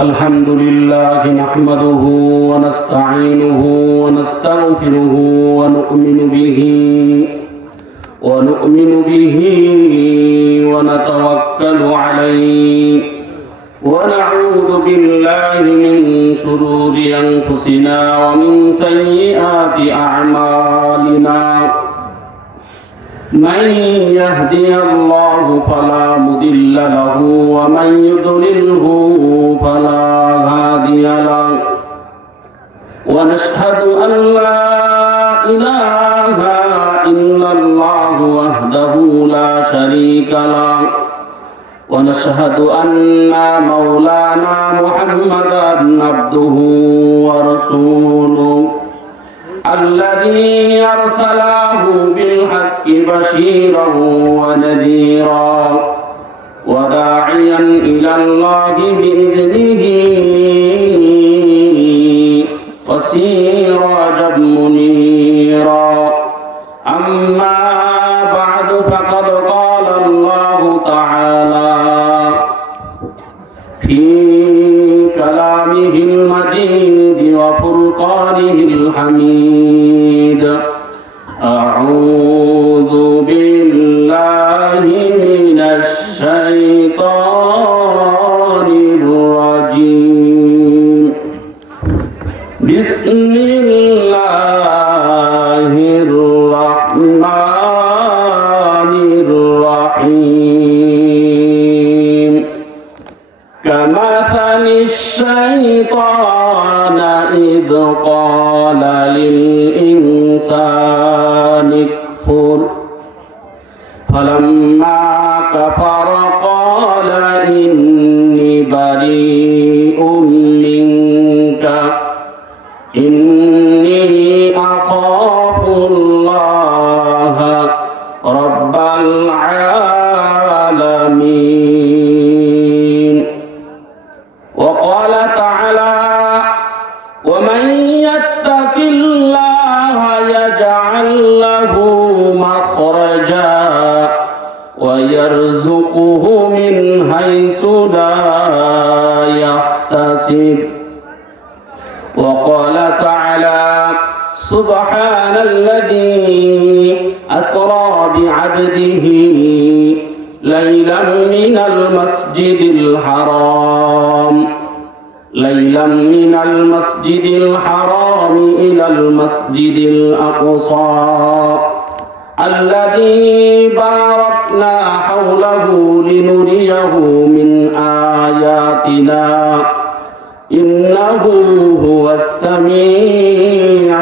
الحمد لله نحمده ونستعينه ونستغفره ونؤمن به ونتوكل عليه ونعوذ بالله من شرور أنفسنا ومن سيئات أعمالنا من يهدي الله فلا مضل له ومن يضلله فلا هادي له ونشهد أن لا إله إلا الله وحده لا شريك له ونشهد أن مولانا محمدا عبده ورسوله الذي أرسله بالحق بشيرا ونذيرا وداعيا إلى الله بإذنه وسراجا منيرا أما بعد فقد قال الله تعالى في كلامه المجيد وفرقانه الحميد أعوذ بالله من الشيطان الرجيم بسم الله الرحمن الرحيم كمثل الشيطان إذ قال للإنسان اكفر فلما كفر قال إني بريء منك إني أخاف الله رب العالمين وقال تعالى ومن يتق الله يجعل له مخرجا ويرزقه من حيث لا يحتسب وقال تعالى سبحان الذي أسرى بعبده ليلا من المسجد الحرام إلى المسجد الأقصى الذي باركنا حوله لنريه من آياتنا إنه هو السميع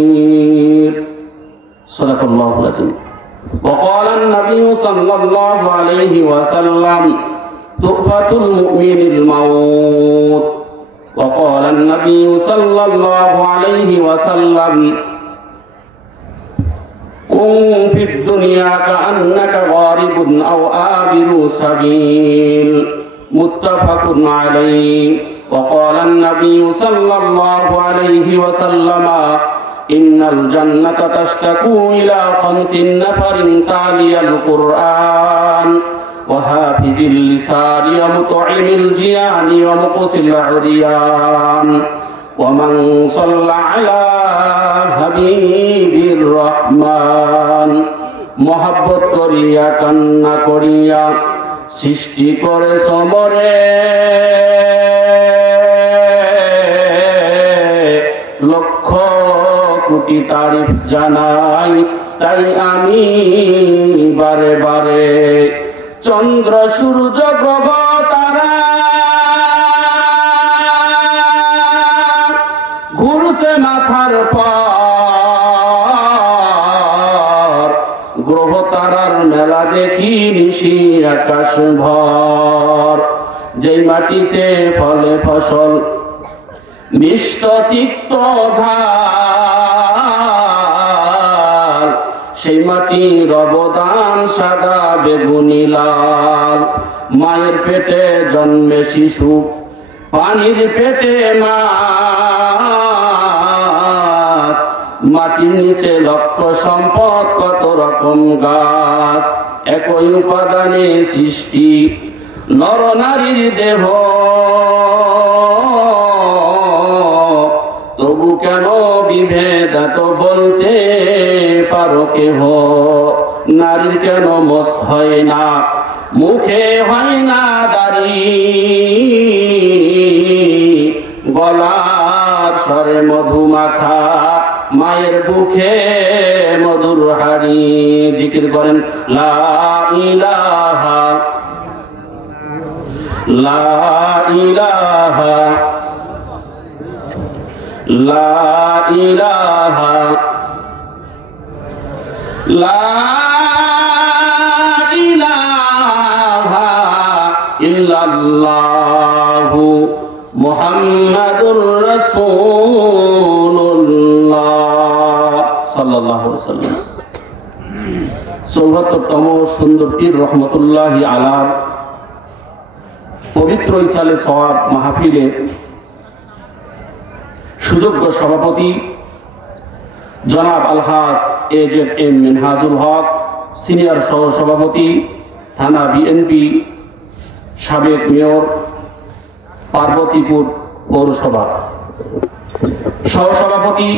البصير صدق الله العظيم وقال النبي صلى الله عليه وسلم تحفة المؤمن الموت وقال النبي صلى الله عليه وسلم كن في الدنيا كأنك غارب أو آبر سبيل متفق عليه وقال النبي صلى الله عليه وسلم إن الجنة تشتكو إلى 5 نفر تالي القرآن وحافظ اللسان ومطعم الجيان ومقصي العريان ومن صلى على حبيب الرحمن محبت করিয়া কান্না করিয়া সৃষ্টি করে সমরে লক্ষ কোটি তারিফ জানাই তাই আমি বারে বারে চন্দ্র সূর্য গ্রহ তারা ঘুরছে মাথার পর গ্রহ তারার মেলা দেখি নিশি আকাশ ভর যেই মাটিতে ফলে ফসল মিষ্ট তিক্ত ঝাল সেই মাটির অবদান সাদা বেগুনি লাল মায়ের পেটে জন্মে শিশু পানির পেটে মাছ মাটির নিচে লক্ষ সম্পদ কত রকম গাছ একই উপাদানে সৃষ্টি নর নারীর দেহ বলতে পারো কেহ, নারীর কেন মোস হয় না, মুখে হয় না দাড়ি, গলার স্বরে মধুমাখা, মায়ের বুকে মধুর হাড়ি। জিকির করেন লা ইলাহা লা ইলাহা লা ইলাহা লা ইলাহা ইল্লাল্লাহু মুহাম্মাদুর রাসূলুল্লাহ সাল্লাল্লাহু আলাইহি ওয়াসাল্লাম। ৭৪তম সুন্দর পীর রহমতুল্লাহি আলার পবিত্র ইসালে সওয়াব মাহফিলে সুযোগ্য সভাপতি জনাব আলহাজ AZM মিনহাজুল হক, সিনিয়র সহ সভাপতি থানা বিএনপি, সাবেক মেয়র পার্বতীপুর পৌরসভা, সহসভাপতি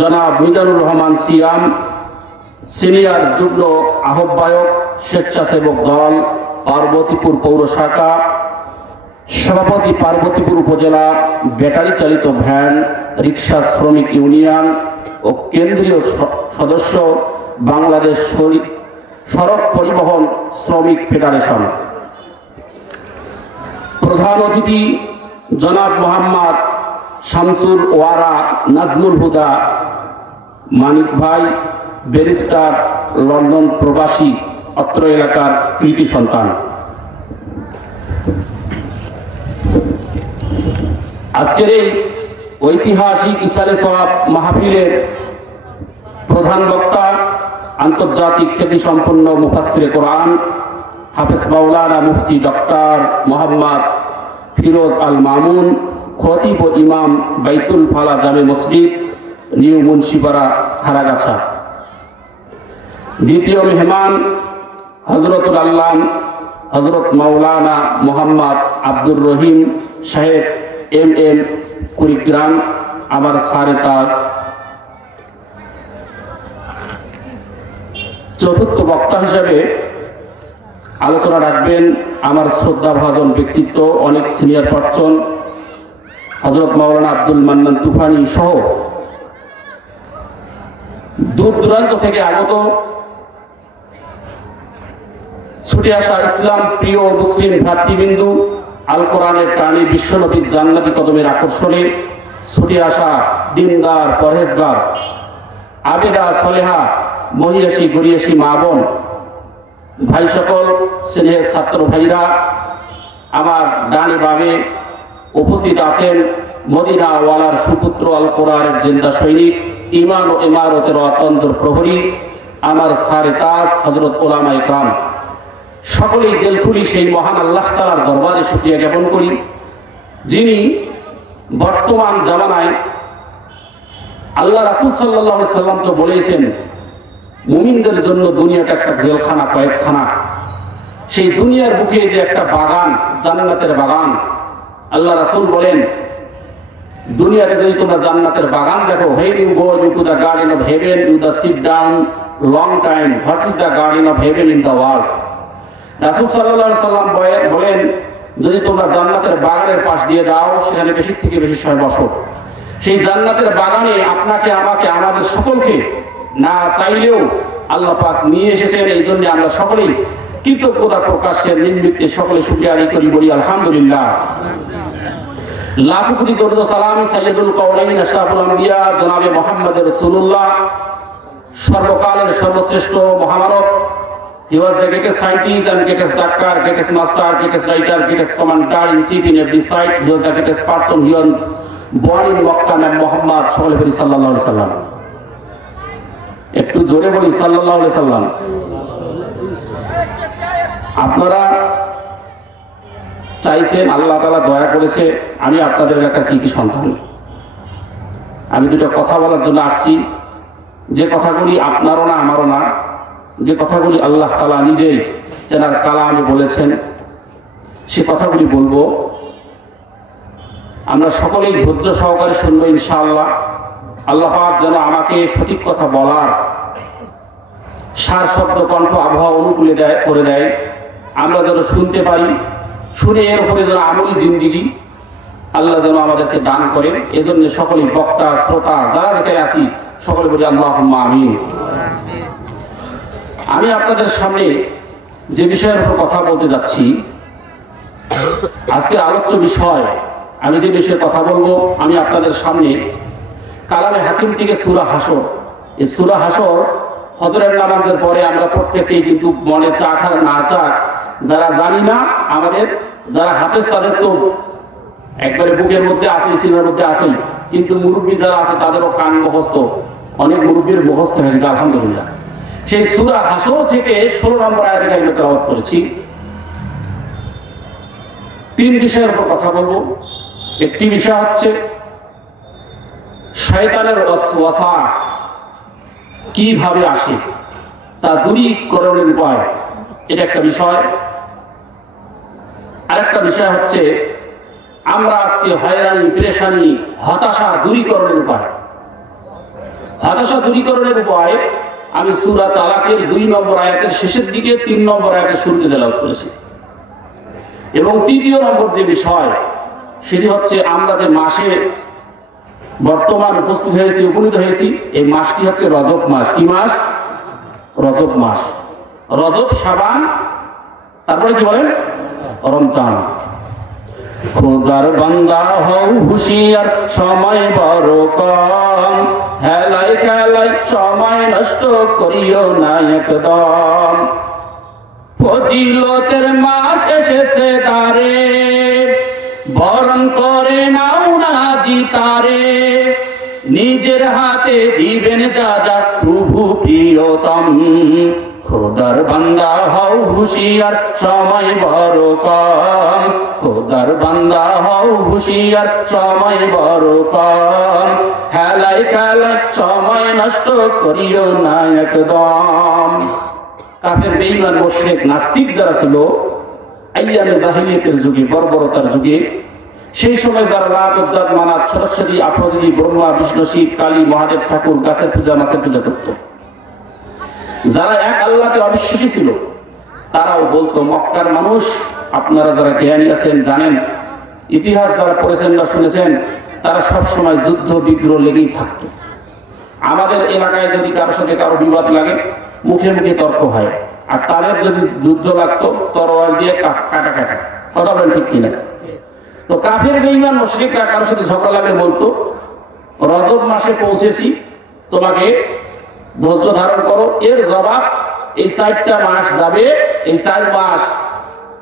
জনাব মিজানুর রহমান সিয়াম, সিনিয়র যুগ্ম আহ্বায়ক স্বেচ্ছাসেবক দল পার্বতীপুর পৌর শাখা, সভাপতি পার্বতীপুর উপজেলা ব্যাটারি চালিত ভ্যান রিক্সা শ্রমিক ইউনিয়ন ও কেন্দ্রীয় সদস্য বাংলাদেশ সড়ক পরিবহন শ্রমিক ফেডারেশন। প্রধান অতিথি জনাব মোহাম্মদ শামসুর ওয়ারা নাজমুল হুদা মানিক ভাই, ব্যারিস্টার, লন্ডন প্রবাসী, অত্র এলাকার কৃতি সন্তান। আজকের এই ঐতিহাসিক ইসালে সওয়াব মাহফিলের প্রধান বক্তা আন্তর্জাতিক খ্যাতিসম্পন্ন মুফাসসিরে কোরআন হাফেজ মাওলানা মুফতি ডক্টর মোহাম্মদ ফিরোজ আল মামুন, খতিব ও ইমাম বাইতুল ফালা জামে মসজিদ, নিউ মুন্সিপাড়া, হারাগাছা। দ্বিতীয় মেহমান হযরতুল আল্লাম হযরত মাওলানা মোহাম্মদ আব্দুর রহিম সাহেব MM কুড়িগ্রাম, আমার সারে তাজ। চতুর্থ বক্তা হিসেবে আলোচনা রাখবেন আমার শ্রদ্ধাভাজন ব্যক্তিত্ব, অনেক সিনিয়র পার্সন হযরত মাওলানা আব্দুল মান্নান তুফানি সহ দূর দূরান্ত থেকে আগত ছুটে আসা ইসলাম প্রিয় মুসলিম ভ্রাতৃবিন্দু, আল কোরআনের টানে বিশ্বনবীর জান্নাতি কদমের আকর্ষণে ছুটে আসা দিনদার, পরহেজগার, আবেদা, সলেহা, মহিয়াসী, গরিয়াসী মা বোন, ভাই সকল, স্নেহের ছাত্র ভাইরা, আমার ডানে বামে উপস্থিত আছেন মদিনা ওয়ালার সুপুত্র, আল কোরআনের জিন্দা সৈনিক, ঈমান ও ইমারতের অতন্ত্র প্রহরী, আমার সারে তাজ হযরত উলামায়ে কেরাম। সকলেই দিল খুলি সেই মহান আল্লাহ তাআলার দরবারে শুকরিয়া জ্ঞাপন করি, যিনি বর্তমান জামানায় আল্লাহ রাসূল সাল্লাল্লাহু আলাইহি সাল্লাম তো বলেছেন মুমিনদের জন্য দুনিয়াটা একটা জেলখানা, কয়েকখানা। সেই দুনিয়ার বুকে যে একটা বাগান, জান্নাতের বাগান। আল্লাহ রাসূল বলেন দুনিয়াতে যদি তোমরা জান্নাতের বাগান দেখো, when you go into the garden of heaven, you the sit down long time. What is the garden of heaven in the world? রাসূল সাল্লাল্লাহু আলাইহি সাল্লাম বলেন যদি তোমরা জান্নাতের বাগানের পাশ দিয়ে যাও, সেখানে বেশি থেকে বেশি সময় বসো। সেই জান্নাতের বাগানে আপনাকে, আমাকে, আমাদের সকলকে না চাইলেও আল্লাহ পাক নিয়ে এসেছেন। এই জন্য আমরা সকলেই কৃতজ্ঞতা প্রকাশের নিমিত্তে সকলে শুকরিয়া আদায় করি, বলি আলহামদুলিল্লাহ। লাখো কোটি দরুদ ও সালাম সাইয়্যিদুল কাওনাইন আশরাফুল আম্বিয়া জনাবে মুহাম্মদ রাসূলুল্লাহ, সর্বকালের সর্বশ্রেষ্ঠ মহামানব। He was the greatest scientist and greatest doctor, greatest master, greatest writer, greatest commander in chief in every side. He was the greatest person here born in Makkah, and Muhammad sallallahu alaihi wasallam. একটু জোরে বলি সাল্লাল্লাহু আলাইহি সাল্লাম। আপনারা চাইছেন, আল্লাহ তাআলা দয়া করেছে, আমি আপনাদের এলাকার কি সন্তান। আমি দুটো কথা বলার জন্য আসছি, যে কথাগুলি আপনারও না আমারও না, যে কথাগুলি আল্লাহ তাআলা নিজেই তেনার কালামে বলেছেন, সে কথাগুলি বলবো। আমরা সকলেই ধৈর্য সহকারে শুনবো ইনশাআল্লাহ। আল্লাহ পাক যেন আমাকে সঠিক কথা বলার সার শব্দ কণ্ঠ আবহাওয়া অনুকূলে করে দেয়, আমরা যেন শুনতে পারি, শুনে এর উপরে যেন আমলি জিন্দিগি আল্লাহ যেন আমাদেরকে দান করেন। এজন্য সকলেই বক্তা শ্রোতা যারা যেখানে আছি সকলে বলি আল্লাহুম্মা আমিন। আমি আপনাদের সামনে যে বিষয়ের উপর কথা বলতে যাচ্ছি, আজকের আলোচ্য বিষয়, আমি যে বিষয়ে কথা বলবো, আমি আপনাদের সামনে কালামে হাকিম থেকে সূরা হাসর, এই সূরা হাসর হজরের নামাজের পরে আমরা প্রত্যেকেই কিন্তু মনে চাক আর না চাক, যারা জানি না, আমাদের যারা হাফেজ তাদের তো একবারে বুকের মধ্যে আছে, সিনার মধ্যে আছে, কিন্তু মুরব্বী যারা আছে তাদেরও কান মুখস্থ, অনেক মুরব্বীর মুখস্থ হয়ে গেছে আলহামদুলিল্লাহ। সেই সূরা হাসর থেকে 16 নম্বর আয়াতে কারিমা তেলাওয়াত করেছি। 3 বিষয়ের উপর কথা বলবো। একটি বিষয় হচ্ছে শয়তানের ওয়াসওয়াসা কিভাবে আসে, তা দূরীকরণের উপায়, এটা একটা বিষয়। আরেকটা বিষয় হচ্ছে আমরা আজকে হয়রানি, পেরেশানি, হতাশা দূরীকরণের উপায়। হতাশা দূরীকরণের উপায় আমি সূরা তালাকের 2 নম্বর আয়াতের শেষের দিকে 3 নম্বর আয়াতের শুরুতে তেলাওয়াত করেছি। এবং 3য় নম্বর যে বিষয়, সেটি হচ্ছে আমরা যে মাসে বর্তমান উপস্থিত হয়েছি, উপনীত হয়েছি, এই মাসটি হচ্ছে রজব মাস। কি মাস? রজব মাস। রজব, শাবান, তারপরে কি বলেন? রমজান। খোদার বান্দা হও হুঁশিয়ার, সময় বড় কম, হেলাই খেলাই সময় নষ্ট করিও না একদম। ফজিলতের মাস এসেছে তারে, বরণ করে নাও না জিতারে, নিজের হাতে দিবেন যা যা প্রভু প্রিয়তম। খোদার বান্দা হও হুঁশিয়ার, সময় বড় কম, খোদার বান্দা হও হুঁশিয়ার, সময় বড় কম, হেলাই খেলাই সময় নষ্ট করিও না একদম। কাফের, বেঈমান, মুশরিক, নাস্তিক যারা ছিল আইয়ামে জাহিলিয়াতের যুগে, বর্বরতার যুগে, সেই সময় যারা লাত, উজ্জাত, মানাত, সরস্বতী, আফ্রোদিনী, ব্রহ্মা, বিষ্ণু, শিব, কালী, মহাদেব, ঠাকুর, গাছের পূজা, মাছের পূজা করত, যারা এক আল্লাহকে অবিশ্বাসী ছিল, তারাও বলতো, মক্কার মানুষ, আপনারা যারা জ্ঞানী আছেন জানেন, ইতিহাস যারা পড়েছেন বা শুনেছেন, তারা সব সময় যুদ্ধ বিগ্রহ লেগেই থাকতো। আমাদের এলাকায় যদি কারোর সাথে কারো বিবাদ লাগে, মুখে মুখে তর্ক হয়, আর তাদের যদি যুদ্ধ লাগতো তরোয়াল দিয়ে কাটা কাটা। কথা বলেন ঠিক কিনা? তো কাফের, বেঈমান, মুশরিকরা কারোর সাথে ঝগড়া লাগে বলতো, রজব মাসে পৌঁছেছি, তোমাকে ধৈর্য ধারণ করো। এর জবাব এই 4টা মাস যাবে, এই 4 মাস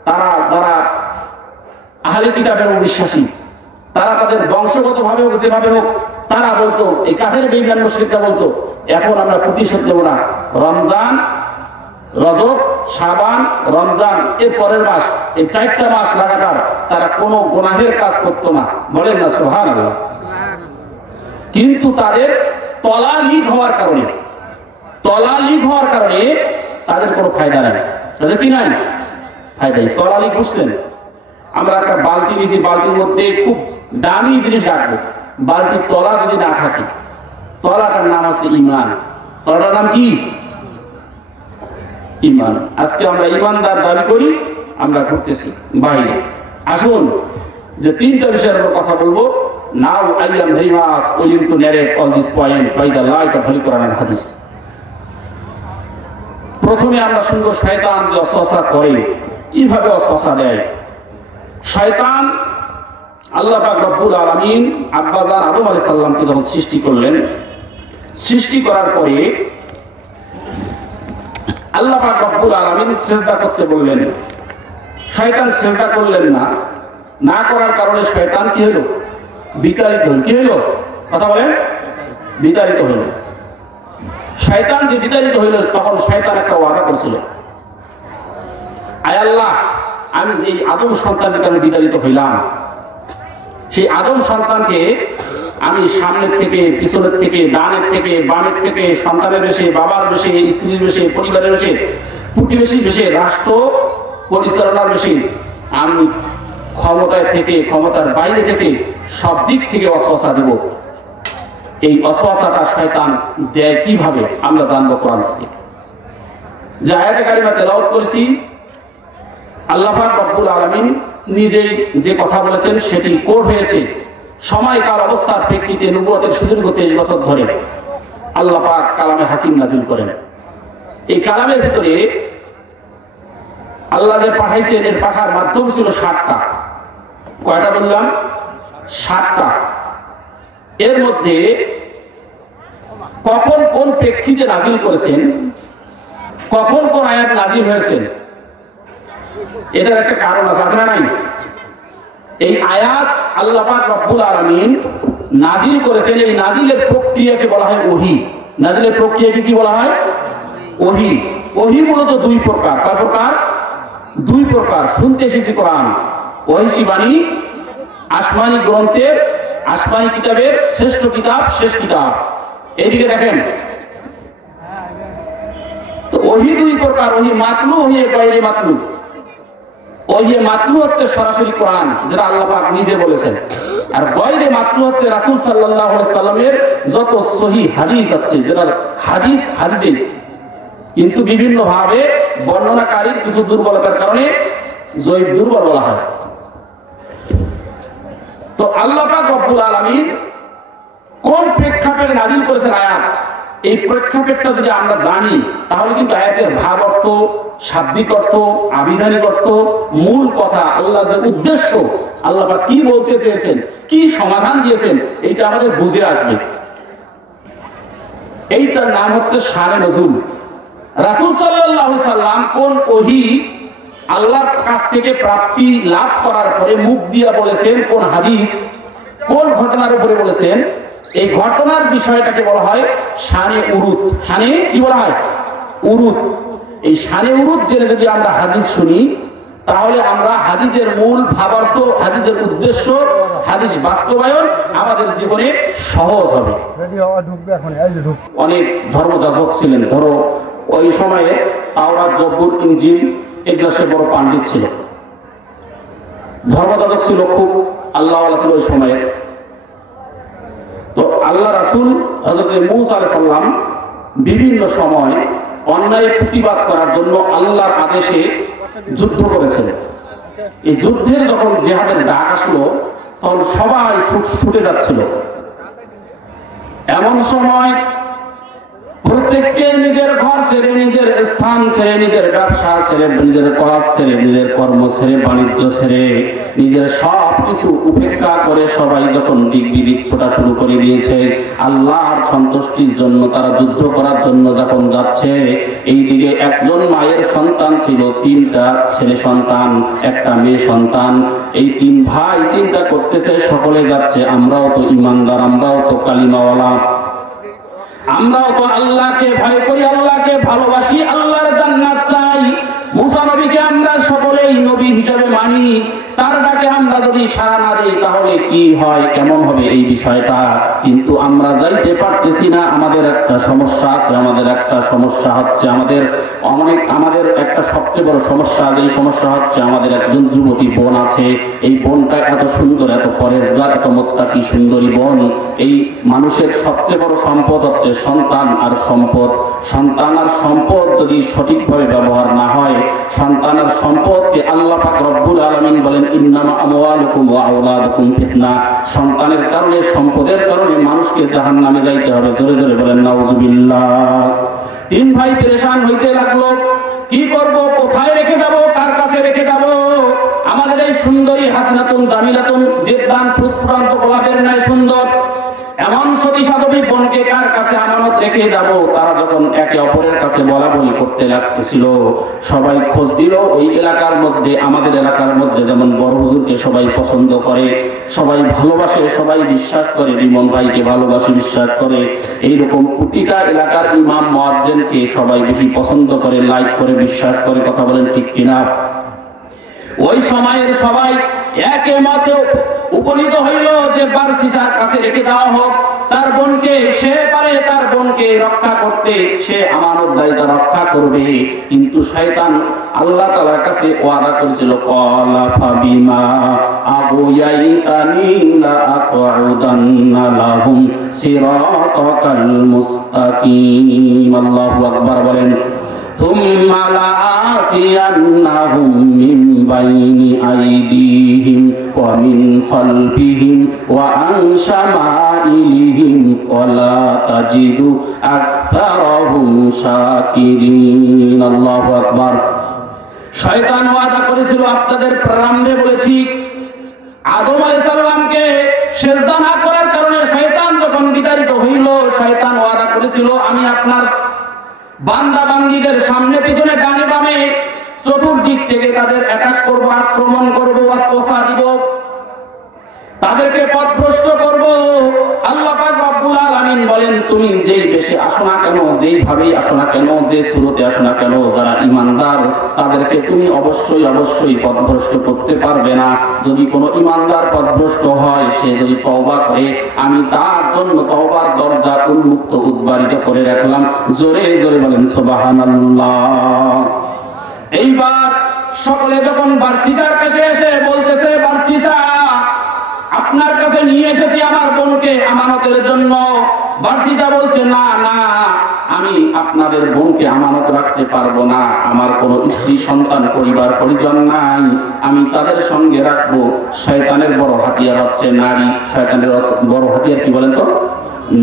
তারা যারা আহলে কিতাবের বিশ্বাসী, তারা তাদের বংশগত ভাবে হোক, যেভাবে হোক, তারা বলতো, এই কাফের, বেঈমান, মুশরিকরা বলতো, এখন আমরা প্রতিশোধ নেব না। রমজান, রজব, শাবান, রমজান, এর পরের মাস, এই 4টা মাস লাগাতার তারা কোনো গুনাহের কাজ করতো না। বলেন না সুবহানাল্লাহ? কিন্তু তাদের তলা লিক হওয়ার কারণে, তাদের কোনো ফায়দা নাই। তাদের কি নাই? ফায়দাই। তলা লিক বুঝছেন? আমরা একটা বালতি নিয়েছি, বালতির মধ্যে খুব দামি জিনিস রাখবো, বালতির তলা যদি না থাকে, তলাটার নাম আছে ঈমান। তলাটার নাম কি? ঈমান। আজকে আমরা ঈমানদার দাবি করি, আমরা ঘুরতেছি বাইরে। আসুন যে 3টা বিষয়ের উপর কথা বলবো। নাও I am very much willing to narrate all this point by the light of Holy Quran and Hadith. প্রথমে আমরা শুনবো শয়তান যে ওয়াসওয়াসা করে, কিভাবে ওয়াসওয়াসা দেয়। শয়তান, আল্লাহ পাক রব্বুল আলামিন আব্বাজান আদম আলাইহিস সালামকে যখন সৃষ্টি করলেন, সৃষ্টি করার পরে আল্লাহ পাক রব্বুল আলামিন সিজদা করতে বললেন। শয়তান সিজদা করলেন না, না করার কারণে শয়তান কি হলো? বিতাড়িত হলো। কি হলো? কথা বলেন? বিতাড়িত হলো। শয়তান যে বিতাড়িত হইল, তখন শয়তান একটা ওয়াদা করেছিল, আয় আল্লাহ, আমি এই আদম সন্তানের কারণে বিতাড়িত হইলাম, সেই আদম সন্তানকে আমি সামনের থেকে, পিছনের থেকে, ডানের থেকে, বামের থেকে, সন্তানের বেশে, বাবার বেশে, স্ত্রীর বেশে, পরিবারের বেশে, প্রতিবেশীর বেশে, রাষ্ট্র পরিচালনার বেশে, আমি ক্ষমতায় থেকে, ক্ষমতার বাইরে থেকে, সব দিক থেকে ওয়াসওয়াসা দেব। এই ওয়াসওয়াসাটা শয়তান দেয় কিভাবে আমরা জানবো কোরআন থেকে। যে আয়াতে কারিমা তেলাওয়াত করেছি, আল্লাহ পাক রব্বুল আলামিন নিজেই যে কথা বলেছেন সেটি কোড হয়েছে সময়কাল অবস্থার প্রেক্ষিতে নবুয়তের সুদীর্ঘ 23 বছর ধরে আল্লাহ পাক কালামে হাকিম নাজিল করেন। এই কালামের ভিতরে আল্লাহ যে পাঠাইছেন এর পাঠার মাধ্যম ছিল 60টা। কয়টা বললাম? 60টা। এর মধ্যে কখন কোন প্রেক্ষিতে নাজিল করেছেন, কখন কোন আয়াত নাজিল হয়েছেন, এটার একটা কারণ আছে, আছে না নাই? এই আয়াত আল্লাহ পাক রব্বুল আলামিন নাজিল করেছেন, এই নাজিলের প্রক্রিয়াকে বলা হয় ওহী। নাজিলের প্রক্রিয়াকে কি বলা হয়? ওহী। ওহী মূলত দুই প্রকার। কয় প্রকার? দুই প্রকার। শুনতে এসেছি কোরআন, ওহী বাণী, আসমানি গ্রন্থের, আসমানি কিতাবের শ্রেষ্ঠ কিতাব, শেষ কিতাব। এইদিকে দেখেন, তো ওহী দুই প্রকার, ওহী মাতলু, ওহী গায়রে মাতলু। ওহী মাতলু হচ্ছে সরাসরি কোরআন, যেটা আল্লাহ পাক নিজে বলেছেন, আর গায়রে মাতলু হচ্ছে রাসূল সাল্লাল্লাহু আলাইহি সাল্লামের যত সহিহ হাদিস আছে, যেটা হাদিসে কিন্তু বিভিন্ন ভাবে বর্ণনাকারীর কিছু দুর্বলতার কারণে জয়ীফ দুর্বল বলা হয়। তো আল্লাহ পাক রব্বুল আলামিন কোন প্রেক্ষাপটে নাজিল করেছেন আয়াত, এই প্রেক্ষাপটটা যদি আমরা জানি তাহলে কিন্তু আয়াতের ভাব অর্থ, শাব্দিক অর্থ, আবিধানিক অর্থ, মূল কথা, আল্লাহর উদ্দেশ্য, আল্লাহ পাক কি বলতে চেয়েছেন, কি সমাধান দিয়েছেন, এইটা আমাদের বুঝে আসবে। এইটার নাম হচ্ছে শানে নজুল। রাসূল সাল্লাল্লাহু আলাইহি সাল্লাম কোন ওহী আল্লাহর কাছ থেকে প্রাপ্তি লাভ করার পরে মুখ দিয়া বলেছেন, কোন হাদিস কোন ঘটনার উপরে বলেছেন, এই ঘটনার বিষয়টাকে বলা হয় শানে উরুদ। শানে কি বলা হয়? উরুদ। এই শানে উরুদ জেনে যদি আমরা হাদিস শুনি তাহলে আমরা হাদিসের মূল ভাবার্থ, হাদিসের উদ্দেশ্য, হাদিস বাস্তবায়ন আমাদের জীবনে সহজ হবে। অনেক ধর্মযাজক ছিলেন, ধরো ওই সময়ে তাওরাত, জবুর, ইনজিল এগুলো সে বড় পাণ্ডিত ছিল, ধর্মযাজক ছিল, খুব আল্লাহওয়ালা ছিল ওই সময়ে। তো আল্লাহ রাসূল হযরত মূসা আলাইহিস সালাম বিভিন্ন সময় অন্যায় প্রতিবাদ করার জন্য আল্লাহর আদেশে যুদ্ধ করেছিলেন। এই যুদ্ধের যখন জিহাদের ডাক আসলো তখন সবাই ছুটে যাচ্ছিল। এমন সময় প্রত্যেককে নিজের ঘর ছেড়ে, নিজের স্থান ছেড়ে, নিজের ব্যবসা ছেড়ে, নিজের কাজ ছেড়ে, নিজের কর্ম ছেড়ে, বাণিজ্য ছেড়ে, নিজের সব কিছু উপেক্ষা করে সবাই যখন দিক বিদিক ছোটা শুরু করে দিয়েছে আল্লাহর সন্তুষ্টির জন্য, তারা যুদ্ধ করার জন্য যখন যাচ্ছে, এইদিকে একজন মায়ের সন্তান ছিল, 3টা ছেলে সন্তান, একটা মেয়ে সন্তান। এই 3 ভাই চিন্তা করতেছে, সকলে যাচ্ছে, আমরাও তো ইমানদার, আমরাও তো কালিমাওয়ালা, আমরাও তো আল্লাহকে ভয় করি, আল্লাহকে ভালোবাসি, আল্লাহর জান্নাত চাই, মুসা নবীকে আমরা সকলেই নবী হিসেবে মানি, তার ডাকে আমরা যদি সাড়া না দিই তাহলে কি হয়, কেমন হবে এই বিষয়টা। কিন্তু আমরা যাইতে পারতেছি না, আমাদের একটা সমস্যা আছে। আমাদের একটা সমস্যা হচ্ছে, আমাদের একটা সবচেয়ে বড় সমস্যা, এই সমস্যা হচ্ছে আমাদের একজন যুবতী বোন আছে। এই বোনটা এত সুন্দর, এত পরেশগার, এত মুত্তাকি সুন্দরী বোন। এই মানুষের সবচেয়ে বড় সম্পদ হচ্ছে সন্তান আর সম্পদ। সন্তান আর সম্পদ যদি সঠিকভাবে ব্যবহার না হয়, সন্তান আর সম্পদকে আল্লাহ পাক রব্বুল আলামিন বলেন ইন্নামা আমওয়ালুকুম ওয়া আওলাদুকুম ফিতনা। সন্তানের কারণে, সম্পদের কারণে মানুষকে জাহান্নামে যাইতে হবে। জোরে জোরে বলেন নাউজুবিল্লাহ। 3 ভাই পেরেশান হইতে লাগলো, কি করব, কোথায় রেখে যাব, কার কাছে রেখে যাব। আমাদের এই সুন্দরী হাসনাতুন জামিলাতুন, জিদ্দান ফুসফুরান্ত গোলাপের ন্যায় সুন্দর এমন সতী সাধবী বোনকে কার কাছে আমানত রেখে যাব। তারা যখন একে অপরের কাছে বলা বলি করতে লাগতেছিল, সবাই খোঁজ দিল ওই এলাকার মধ্যে, আমাদের এলাকার মধ্যে যেমন বড় হুজুরকে সবাই পছন্দ করে, সবাই ভালোবাসে, সবাই বিশ্বাস করে, বিমন ভাইকে ভালোবাসে, বিশ্বাস করে, এইরকম প্রতিটা এলাকার ইমাম মুয়াজ্জিনকে সবাই বেশি পছন্দ করে, লাইক করে, বিশ্বাস করে। কথা বলেন ঠিক কিনা? ওই সময়ের সবাই একে মতে উপনীত হইল যে বারসিসার কাছে রেখে দেওয়া হোক। তার বোনকে, সে পারে তার বোনকে রক্ষা করতে, সে আমানতদারিতা রক্ষা করবে। কিন্তু শয়তান আল্লাহ তাআলার কাছে ওয়াদা করেছিল, ক্বালা ফাবিমা আগুয়াইতানি লা আকুউদান্না লাহুম সিরাতাকাল মুস্তাকিম। আল্লাহু আকবার বলেন। থুম্মা লাআতিয়ান্নাহুম মিন বাইনি আইদিহিম ওয়া মিন খালফিহিম ওয়া আন শামাইলিহিম ওয়া লা তাজিদু আকতারাহুম শাকিরিন। আল্লাহু আকবার। শয়তান ওয়াদা করেছিল, আপনাদের প্রারম্ভে বলেছি, আদম আলাইহিস সালামকে সিজদা না করার কারণে শয়তান যখন বিতাড়িত হইল, শয়তান ওয়াদা করেছিল, আমি আপনার বান্দা বান্দীদের সামনে পিছনে ডানে বামে চতুর্দিক থেকে তাদের অ্যাটাক করব, আক্রমণ করব, ওয়াসওয়াসা দিব, তাদেরকে পথভ্রষ্ট করব। আল্লাহ পাক রব্বুল আলামিন বলেন, তুমি যেই বেশে আসো না কেন, যেইভাবেই আসো না কেন, যে সুরতে আসো না কেন, যারা ঈমানদার তাদেরকে তুমি অবশ্যই অবশ্যই পথভ্রষ্ট করতে পারবে না। যদি কোনো ঈমানদার পথভ্রষ্ট হয়, সে যদি তওবা করে, আমি তার জন্য তওবার দরজা উন্মুক্ত উদ্বারিত করে রাখলাম। জোরে জোরে বলেন সুবহানাল্লাহ। এইবার সকলে যখন বারসিসার কাছে এসে বলতেছে, বারসিসা আপনার কাছে নিয়ে এসেছি আমার বোনকে আমানতের জন্য। বারসিসা বলছে, না না, আমি আপনাদের বোনকে আমানত রাখতে পারবো না, আমার কোনো স্ত্রী সন্তান পরিবার পরিজন নাই, আমি তাদের সঙ্গে রাখবো। শয়তানের বড় হাতিয়ার হচ্ছে নারী। শয়তানের বড় হাতিয়ার কি বলেন তো?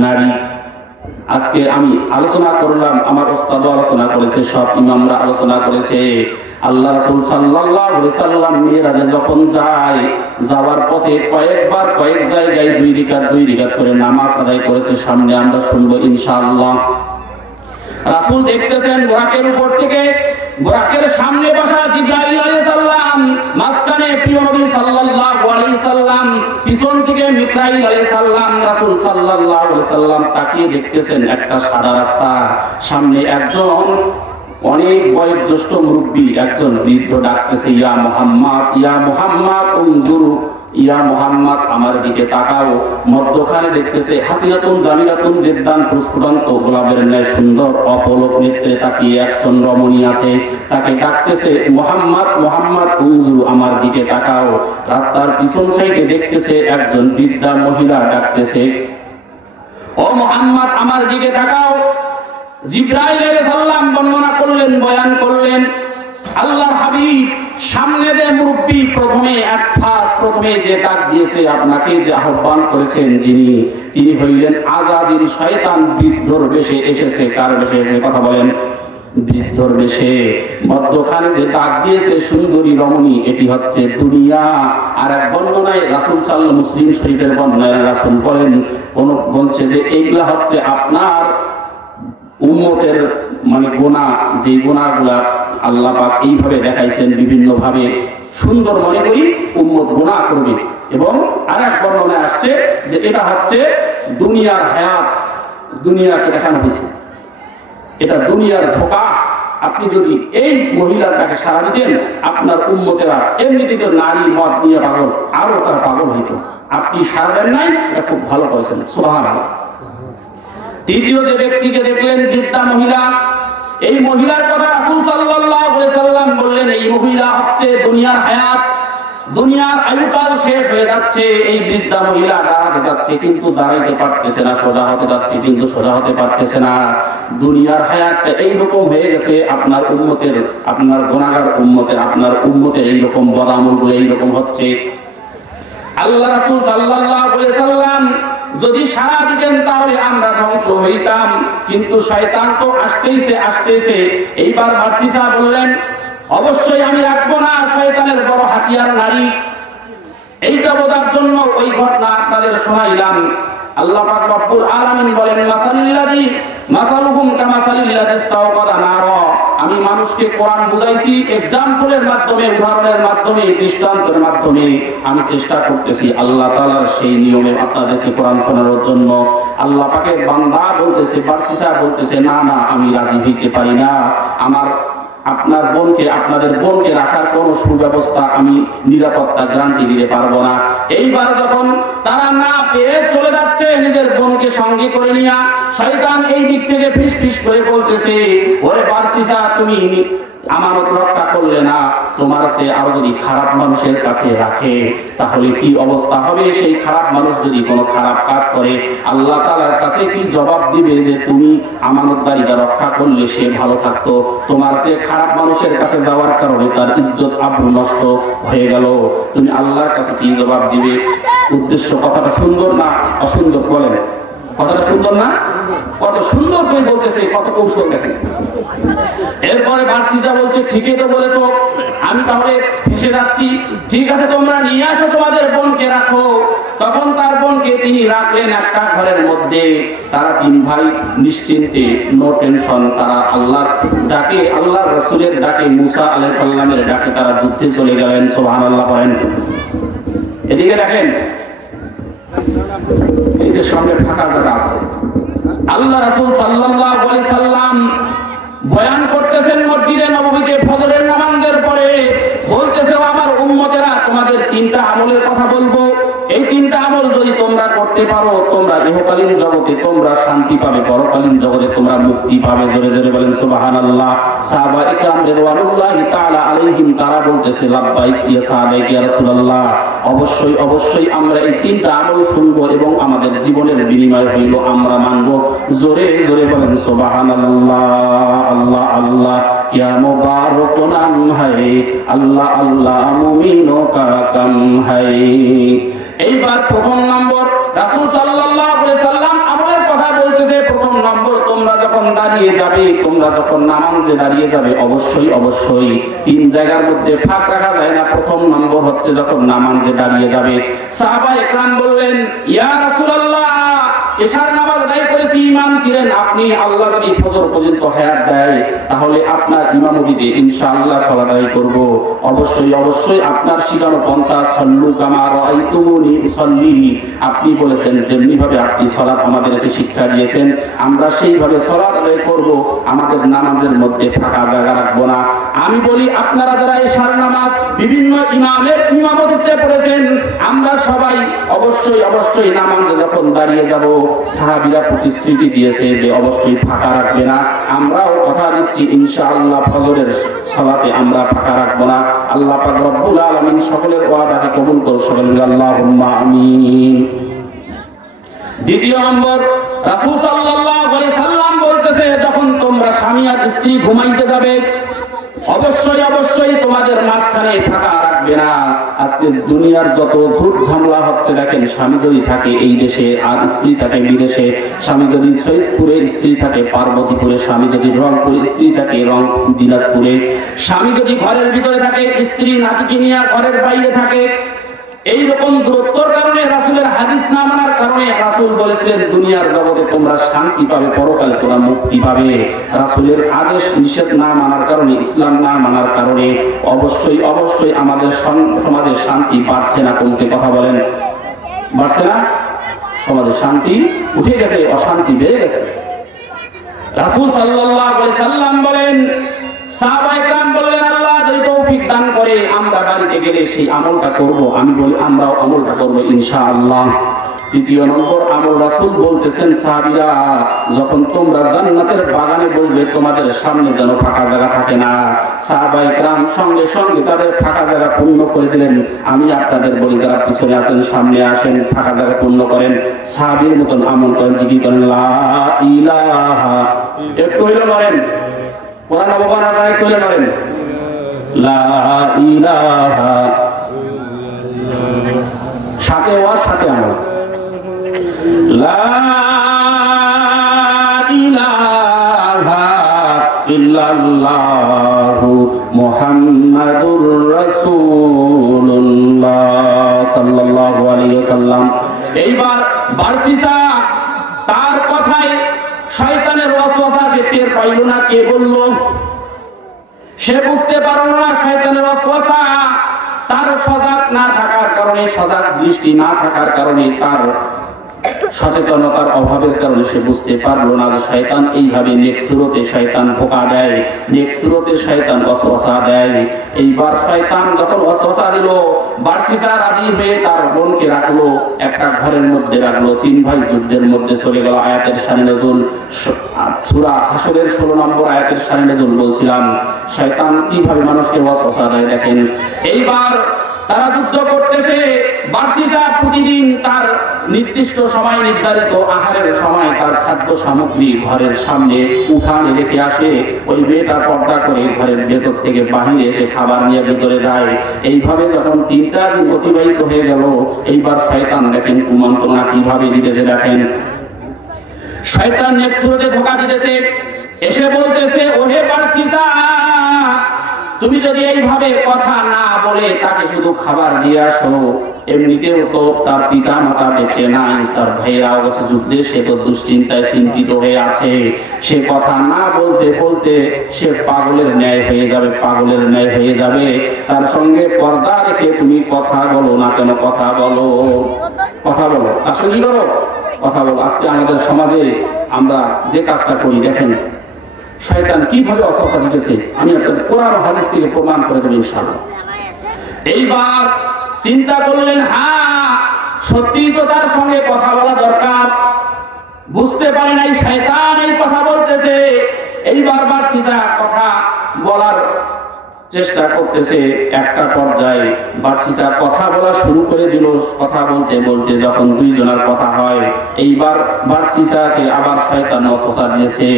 নারী। আজকে আমি আলোচনা করলাম, আমার ওস্তাদও আলোচনা করেছে, সব ইমামরা আলোচনা করেছে। আল্লাহ রাসূল সাল্লাল্লাহু আলাইহি সাল্লাম মিরাজে যখন যায়, যাওয়ার পথে কয়েকবার কয়েক জায়গায় দুই রিকাত করে নামাজ আদায় করেছে। সামনে আমরা শুনবো ইনশাআল্লাহ। রাসূল দেখতেছেন বুরাকের উপর থেকে, বুরাকের সামনে বসা জিবরাইল আলাইহিস সালাম, মাঝখানে প্রিয় নবী সাল্লাল্লাহু আলাইহি সাল্লাম, পিছন থেকে মিকাইল আলাইহিস সালাম। রাসূল সাল্লাল্লাহু আলাইহি সাল্লাম তাকিয়ে দেখতেছেন একটা সাদা রাস্তা, সামনে একজন অনেক বয়োজ্যেষ্ঠ মুরব্বী, একজন বৃদ্ধ ডাকতেছে, ইয়া মুহাম্মদ, ইয়া মুহাম্মদ উনজুরু, ইয়া মুহাম্মদ আমার দিকে তাকাও। মধ্যখানে দেখতেছে হাসিনাতুন জামিলাতুন জিদ্দান, প্রস্ফুটন্ত গোলাপের ন্যায় সুন্দর অপলক নেত্রে তাকিয়ে একজন রমণী আছে, তাকে ডাকতেছে, মুহাম্মদ মুহাম্মদ উনজুরু আমার দিকে তাকাও। রাস্তার পিছন সাইডে দেখতেছে একজন বৃদ্ধা মহিলা ডাকতেছে, ও মুহাম্মদ আমার দিকে তাকাও। জিবরাইল আলাইহিস সালাম বর্ণনা করলেন, বয়ান করলেন, আল্লাহর হাবিব সামনে যে মুরব্বী প্রথমে যে ডাক দিয়েছে, আপনাকে যে আহ্বান করেছেন যিনি, তিনি হইলেন আযাদিল শয়তান, বৃদ্ধর বেশে এসেছে। কার বেশে এসেছে কথা বলেন? বৃদ্ধর বেশে। মধ্যখানে যে ডাক দিয়েছে সুন্দরী রমণী, এটি হচ্ছে দুনিয়া। আর এক বর্ণনায় রাসূল সাল্লাল্লাহু, মুসলিম শরীফের বর্ণনায় রাসূল বলেন, বলছে যে এইগুলা হচ্ছে আপনার উম্মতের গুনাহ, যে গুনাহগুলা আল্লাহ পাক এইভাবে দেখাইছেন বিভিন্ন ভাবে, সুন্দর মনে করি উম্মত গুনাহ করবে। এবং আরেক বর্ণনায় আসছে যে এটা হচ্ছে দুনিয়ার হায়াত, দুনিয়াকে দেখানো হয়েছে, এটা দুনিয়ার ধোঁকা। আপনি যদি এই মহিলাটাকে সারা দিতেন, আপনার উম্মতেরা এমনিতে তো নারী মদ নিয়ে পাগল, আরো তারা পাগল হইত। আপনি সারা দেন নাই, এটা খুব ভালো করেছেন, সুবহানাল্লাহ। তৃতীয় যে ব্যক্তিকে দেখলেন, বৃদ্ধা মহিলা। এই মহিলার কথা রাসূল সাল্লাল্লাহু আলাইহি সাল্লাম বললেন, এই মহিলা হচ্ছে দুনিয়ার হায়াত, দুনিয়ার আয়ুকাল শেষ হয়ে যাচ্ছে। এই বৃদ্ধা মহিলা দাঁড়াতে যাচ্ছে কিন্তু দাঁড়াইতে পারতেছে না, সোজা হতে যাচ্ছে কিন্তু সোজা হতে পারতেছে না। দুনিয়ার হায়াতটা এইরকম হয়ে গেছে, আপনার উম্মতের, আপনার গুনাহগার উম্মতের, আপনার উম্মতের এইরকম বদামলগুলো এইরকম হচ্ছে। আল্লাহ রাসূল সাল্লাল্লাহু আলাইহি সাল্লাম যদি সারা দিতেন তাহলে আমরা ধ্বংস হইতাম, কিন্তু শয়তান তো আসতেইছে। এইবার বারসিসা বললেন, অবশ্যই আমি রাখবো না, শয়তানের বড় হাতিয়ার নারী। এইটা বোঝার জন্য ওই ঘটনা আপনাদের শোনাইলাম। আল্লাহ পাক রব্বুল আলামিন বলেন, মাসালিল্লাযী মাসালুহুম কামাসালিল্লাযী ইসতাওকাদা নারা। আমি মানুষকে কোরআন বুঝাইছি এক্সাম্পলের মাধ্যমে, উদাহরণের মাধ্যমে, দৃষ্টান্তের মাধ্যমে। আমি চেষ্টা করতেছি আল্লাহ তাআলার সেই নিয়মে আপনাদেরকে কোরআন শোনানোর জন্য। আল্লাহ পাকের বান্দা বলতেছে, বারসিসা বলতেছে, না না, আমি রাজি হইতে পারি না, আপনার বোনকে, আপনাদের বোনকে রাখার কোন সুব্যবস্থা, আমি নিরাপত্তা গ্যারান্টি দিতে পারবো না। এইবার যখন তারা না পেয়ে চলে যাচ্ছে নিজের বোনকে সঙ্গে করে নিয়ে। শয়তান এই দিক থেকে ফিস ফিস করে বলতেছে, ওরে বারসিসা, তুমি আমানত রক্ষা করলে না, তোমার সে আরো যদি খারাপ মানুষের কাছে রাখে তাহলে কি অবস্থা হবে? সেই খারাপ মানুষ যদি কোনো খারাপ কাজ করে আল্লাহ তাআলার কাছে কি জবাব দিবে যে তুমি আমানতদারিটা রক্ষা করলে সে ভালো থাকতো, তোমার সে খারাপ মানুষের কাছে যাওয়ার কারণে তার ইজ্জত আবরু নষ্ট হয়ে গেল, তুমি আল্লাহর কাছে কি জবাব দিবে? উদ্দেশ্য কথাটা সুন্দর না অসুন্দর? বলেন, কথাটা সুন্দর না? কত সুন্দর করে বলতেছে, কত কৌশল দেখেন। এরপরে বারসিসা বলছে, ঠিকই তো বলেছো, আমি তাহলে ফেসে যাচ্ছি, ঠিক আছে তোমরা নিয়ে আসো তোমাদের বোনকে রাখো। তখন তার বোনকে তিনি রাখলেন একটা ঘরের মধ্যে। তারা তিন ভাই নিশ্চিন্তে, নো টেনশন, তারা আল্লাহর ডাকে, আল্লাহর রাসূলের ডাকে, মুসা আলাইহিস সালামের ডাকে তারা যুদ্ধে চলে গেলেন। সুবহানাল্লাহ বলেন। এদিকে দেখেন, এই যে সামনে ফাঁকা জায়গা আছে, আল্লাহ রাসূল সাল্লাল্লাহু আলাইহি সাল্লাম বয়ান করতেছেন মসজিদে নববীতে ফজরের নামাজের পরে, বলতেছে, আমার উম্মতেরা, তোমাদের তিনটা আমলের কথা বলবো, এই তিনটা আমল যদি তোমরা করতে পারো তোমরা ইহকালীন জগতে তোমরা শান্তি পাবে, পরকালীন জগতে তোমরা মুক্তি পাবে। জোরে জোরে বলেন সুবহানাল্লাহ। সাহাবায়ে কিরাম রিদওয়ানুল্লাহি তাআলা আলাইহিম তারা বলতেছে, লাব্বাইক ইয়া সাহাবায়ে ইয়া রাসূলুল্লাহ, অবশ্যই অবশ্যই আমরা এই তিনটা আমল শুনবো এবং আমাদের জীবনের বিনিময় হইল আমরা মানবো। জোরে জোরে বলেন সুবহানাল্লাহ। আল্লাহ আল্লাহ क्या मुबारक नाम है, अल्लाह अल्लाह मुमिनों का कम है। এইবার প্রথম নম্বর রাসূল সাল্লাল্লাহু আলাইহি সাল্লাম আমলের কথা বলতেছে। প্রথম নম্বর, তোমরা যখন দাঁড়িয়ে যাবে, তোমরা যখন নামাজে দাঁড়িয়ে যাবে, অবশ্যই অবশ্যই তিন জায়গার মধ্যে ফাঁক রাখা যায় না। প্রথম নম্বর হচ্ছে যখন নামাজে দাঁড়িয়ে যাবে। সাহাবায়ে কেরাম বললেন, ইয়া রাসূলুল্লাহ, এশার নামাজ আদায় করেছি, ইমাম ছিলেন আপনি, আল্লাহ যদি ফজর পর্যন্ত হায়াত দেয় তাহলে আপনার ইমামতিতে ইনশাআল্লাহ সালাত আদায় করব। অবশ্যই অবশ্যই আপনার শিখানো পন্থা, সাল্লু কামা রাআইতুমুনি উসাল্লি, আপনি বলেছেন যেমনি ভাবে আপনি সালাত আমাদেরকে শিক্ষা দিয়েছেন আমরা সেইভাবে সালাত আদায় করব, আমাদের নামাজের মধ্যে ফাঁকা জায়গা রাখবো না। আমি বলি, আপনারা যারা এশার নামাজ বিভিন্ন ইমামের ইমামতিতে পড়েছেন, আমরা সবাই অবশ্যই অবশ্যই নামাজে যখন দাঁড়িয়ে যাব, সাহাবীরা প্রতিশ্রুতি দিয়েছে যে অবশ্যই ফাঁকা রাখবে না, আমরাও কথা দিচ্ছি ইনশাআল্লাহ ফজরের সালাতে আমরা ফাঁকা রাখবো না। আল্লাহ পাক রব্বুল আলামিন সকলের ওয়াদাকে কবুল করুন, সকলে বলি আল্লাহুম্মা আমিন। দ্বিতীয় নম্বর, রাসূল সাল্লাল্লাহু আলাইহি সাল্লাম বলতেছে, যখন তোমরা স্বামী আর স্ত্রী ঘুমাইতে যাবে অবশ্যই অবশ্যই তোমাদের মাঝখানে ফাঁকা রাখবে না। আজকে দুনিয়ার যত ঝুট ঝামেলা হচ্ছে দেখেন, স্বামী যদি থাকে এই দেশে আর স্ত্রী থাকে বিদেশে, স্বামী যদি সৈয়দপুরে স্ত্রী থাকে পার্বতীপুরে, স্বামী যদি রংপুরে স্ত্রী থাকে দিনাজপুরে, স্বামী যদি ঘরের ভিতরে থাকে স্ত্রী নাতিকে নিয়ে ঘরের বাইরে থাকে, এইরকম দূরত্বর কারণে, রাসূলের হাদিস না মানার কারণে রাসূল বলেছিলেন দুনিয়ার জগতে তোমরা শান্তি পাবে, পরকালে তোমরা মুক্তি পাবে। রাসূলের আদেশ নিষেধ না মানার কারণে, ইসলাম না মানার কারণে অবশ্যই অবশ্যই আমাদের সমাজে শান্তি বাড়ছে না কমছে? কথা বলেন, বাড়ছে না? সমাজে শান্তি উঠে গেছে, অশান্তি বেড়ে গেছে। রাসূল সাল্লাল্লাহু আলাইহি সাল্লাম বলেন, সাহাবায়ে কেরাম বললেন, আল্লাহ যদি তৌফিক দান করে আমরা বাড়িতে গেলে সেই আমলটা করব। আমি বলি আমরাও আমলটা করব ইনশাআল্লাহ। তৃতীয় নম্বর আমল, রাসূল বলতেছেন, সাহাবীরা যখন তোমরা জান্নাতের বাগানে বলবে তোমাদের সামনে যেন ফাঁকা জায়গা থাকে না। সাহাবায়ে কেরাম সঙ্গে সঙ্গে তাদের ফাঁকা জায়গা পূর্ণ করে দিলেন। আমি আপনাদের বলি, যারা পিছনে আছেন সামনে আসেন, ফাঁকা জায়গা পূর্ণ করেন, সাহাবীর মতন আমল করেন, জিকির করেন, লা ইলাহা, একটু হইলো বলেন, কোরআন অবমাননা করে চলে মারেন, লা ইলাহা, সাথে ওয়াজ সাথে আমল, লা ইলাহা ইল্লাল্লাহু মুহাম্মাদুর রাসূলুল্লাহ সাল্লাল্লাহু আলাইহি ওয়াসাল্লাম। এইবার বারসিসা তার কথায় শয়তানের ওয়াসওয়াসা সে টের পাইল না, কে বলল সে বুঝতে পারল না। শয়তানের ওয়াসওয়াসা তার সজাগ না থাকার কারণে, সজাগ দৃষ্টি না থাকার কারণে তার সচেতনতার অভাবের কারণে সে বুঝতে পারলো না যে শয়তান এইভাবে নেক সুরতে শয়তান ধোঁকা দেয়, নেক সুরতে শয়তান ওয়াসওয়াসা দেয়। এইবার শয়তান যখন ওয়াসওয়াসা দিল, বারসিসা রাজি হয়ে তার বোনকে রাখলো, একটা ঘরের মধ্যে রাখলো। 3 ভাই যুদ্ধের মধ্যে চলে গেল। আয়াতের শানে নজুল সূরা হাশরের 16 নম্বর আয়াতের শানে নজুল বলছিলাম, শয়তান কিভাবে মানুষকে ওয়াসওয়াসা দেয় দেখেন। এইবার তারা যুদ্ধ করতেছে। বারসিসা প্রতিদিন তার নির্দিষ্ট সময় নির্ধারিত আহারের সময় তার খাদ্য সামগ্রী ঘরের সামনে উঠানে রেখে আসে। ওই মেয়েটা পর্দা করে ঘরের ভেতর থেকে বাহিরে এসে খাবার নিয়ে ভিতরে যায়। এইভাবে যখন 3টা দিন অতিবাহিত হয়ে গেল, এইবার শয়তান দেখেন কুমন্ত্রণা কিভাবে দিতেছে দেখেন। শয়তান নেক সুরতে ধোঁকা দিতেছে, এসে বলতেছে, ওহে বারসিসা, তুমি যদি এইভাবে কথা না বলে তাকে শুধু খাবার দিয়ে আসো, এমনিতেও তো তার পিতা মাতা বেঁচে নাই, তার ভাইয়েরাও গেছে যুদ্ধে, সে তো দুশ্চিন্তায় চিন্তিত হয়ে আছে। সে কথা না বলতে বলতে সে পাগলের ন্যায় হয়ে যাবে, পাগলের ন্যায় হয়ে যাবে। তার সঙ্গে পর্দা রেখে তুমি কথা বলো না কেন? কথা বলো, কথা বলো, তার সঙ্গে কি করো? কথা বলো। আজকে আমাদের সমাজে আমরা যে কাজটা করি দেখেন, শয়তান কিভাবে ওয়াসওয়াসা দিতেছে আমি আপনাদের কোরআন ও হাদিস থেকে প্রমাণ করে দেব ইনশাআল্লাহ। এইবার চিন্তা করলেন, হ্যাঁ সত্যি তো তার সঙ্গে কথা বলা দরকার। বুঝতে পারি নাই শয়তান এই কথা বলতেছে। এইবার বারসিসা কথা বলার চেষ্টা করতেছে। একটা পর্যায়ে বারসিসা কথা বলা শুরু করে দিল। কথা বলতে বলতে যখন 2 জনের কথা হয়, এইবার বারসিসাকে আবার শয়তান ওয়াসওয়াসা দিয়েছে,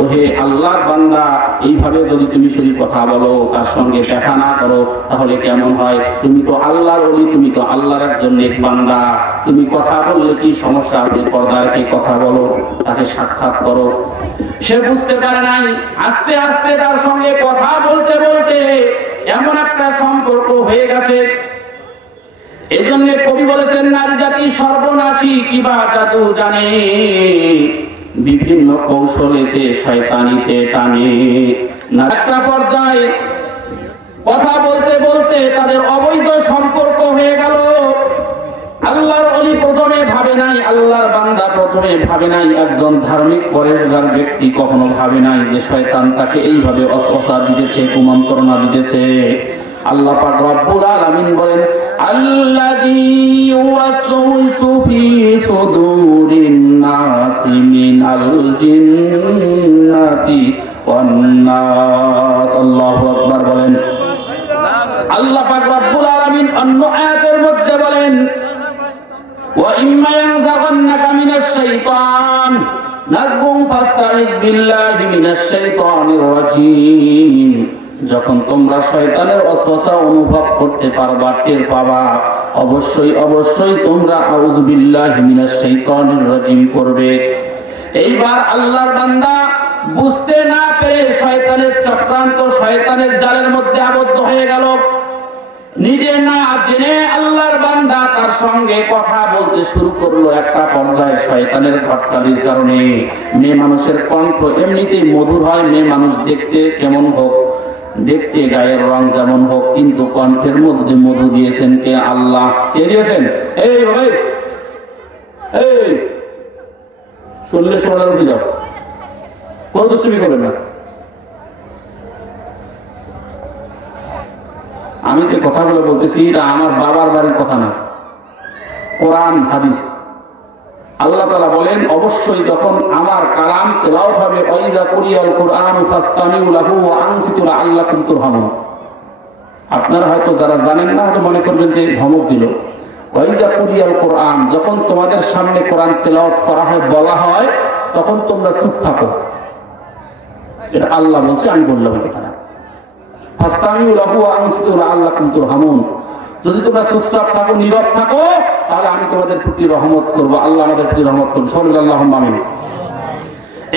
ওহে আল্লাহর বান্দা, এইভাবে যদি তুমি শুধু কথা বলো, তার সঙ্গে দেখা না করো, তাহলে কেমন হয়? তুমি তো আল্লাহর ওলি, তুমি তো আল্লাহর একজন নেক বান্দা, তুমি কথা বললে কি সমস্যা আছে? পর্দা রেখে কথা বলো, তাকে সাক্ষাৎ করো। সে বুঝতে পারে নাই। আস্তে আস্তে তার সঙ্গে কথা বলতে বলতে এমন একটা সম্পর্ক হয়ে গেছে। এজন্য কবি বলেছেন, নারী জাতি সর্বনাশী কিবা জাদু জানে, বিভিন্ন কৌশলেতে শয়তানিতে টানে। একটা পর্যায়ে কথা বলতে বলতে তাদের অবৈধ সম্পর্ক হয়ে গেল। আল্লাহর ওলি প্রথমে ভাবে নাই, আল্লাহর বান্দা প্রথমে ভাবে নাই, একজন ধার্মিক পরেশগার ব্যক্তি কখনো ভাবে নাই যে শয়তান তাকে এইভাবে ওয়াসওয়াসা দিতেছে, কুমন্ত্রণা দিতেছে। আল্লাহ পাক রব্বুল আলামিন বলেন, আল্লাযী ইউওয়াসওয়িসু ফী সুদুরিন নাসি মিনাল জিন্নাতি ওয়ান নাস। আল্লাহু আকবার বলেন। আল্লাহ পাক রব্বুল আলামিন অন্য আয়াতের মধ্যে বলেন, وَإِمَّا يَنزَغَنَّكَ مِنَ الشَّيْطَانِ نَزْغٌ فَاسْتَعِذْ بِاللَّهِ مِنَ الشَّيْطَانِ الرَّجِيمِ। যখন তোমরা শয়তানের ওয়াসওয়াসা অনুভব করতে পারবা, টের পাবা, অবশ্যই অবশ্যই তোমরা আউযু বিল্লাহি মিনাশ শাইতানির রাজিম করবে। এইবার আল্লাহর বান্দা বুঝতে না পেরে শয়তানের চক্রান্ত, শয়তানের জালের মধ্যে আবদ্ধ হয়ে গেল। নিজে না জেনে আল্লাহর বান্দা তার সঙ্গে কথা বলতে শুরু করলো। একটা পর্যায়ে শয়তানের ঘটকালির কারণে মেয়ে মানুষের কণ্ঠ এমনিতেই মধুর হয়, মেয়ে মানুষ দেখতে কেমন হোক, দেখতে গায়ের রং যেমন হোক, কিন্তু কণ্ঠের মধ্যে মধু দিয়েছেন কে? আল্লাহ। কে দিয়েছেন? এই ভাই, এই শুনলে শোনার উঠে যাও, কোন দুষ্টুমি করবেন না। আমি যে কথাগুলো বলতেছি এটা আমার বাবার বাড়ির কথা না, কোরআন হাদিস। আল্লাহ তাআলা বলেন, অবশ্যই যখন আমার কালাম তেলাওয়াত হবে, ওয়াইদা কুরিয়াল কুরআন ফাসতামিউ লাহু ওয়া আনসিতু লাআল্লাকুম তুরহামুন। আপনারা হয়তো যারা জানেন না হয়তো মনে করবেন যে ধমক দিল। ওয়াইদা কুরিয়াল কুরআন, যখন তোমাদের সামনে কোরআন তেলাওয়াত করা হয়, বলা হয়, তখন তোমরা চুপ থাকো। এটা আল্লাহ বলছে, আমি বললাম এটা না। ফাসতামিউ লাহু ওয়া আনসিতু লাআল্লাকুম তুরহামুন, যদি তোমরা চুপচাপ থাকো, নীরব থাকো, তাহলে আমি তোমাদের প্রতি রহমত করব। আল্লাহ আমাদের প্রতি রহমত করুন। সাল্লাল্লাহু আমিন।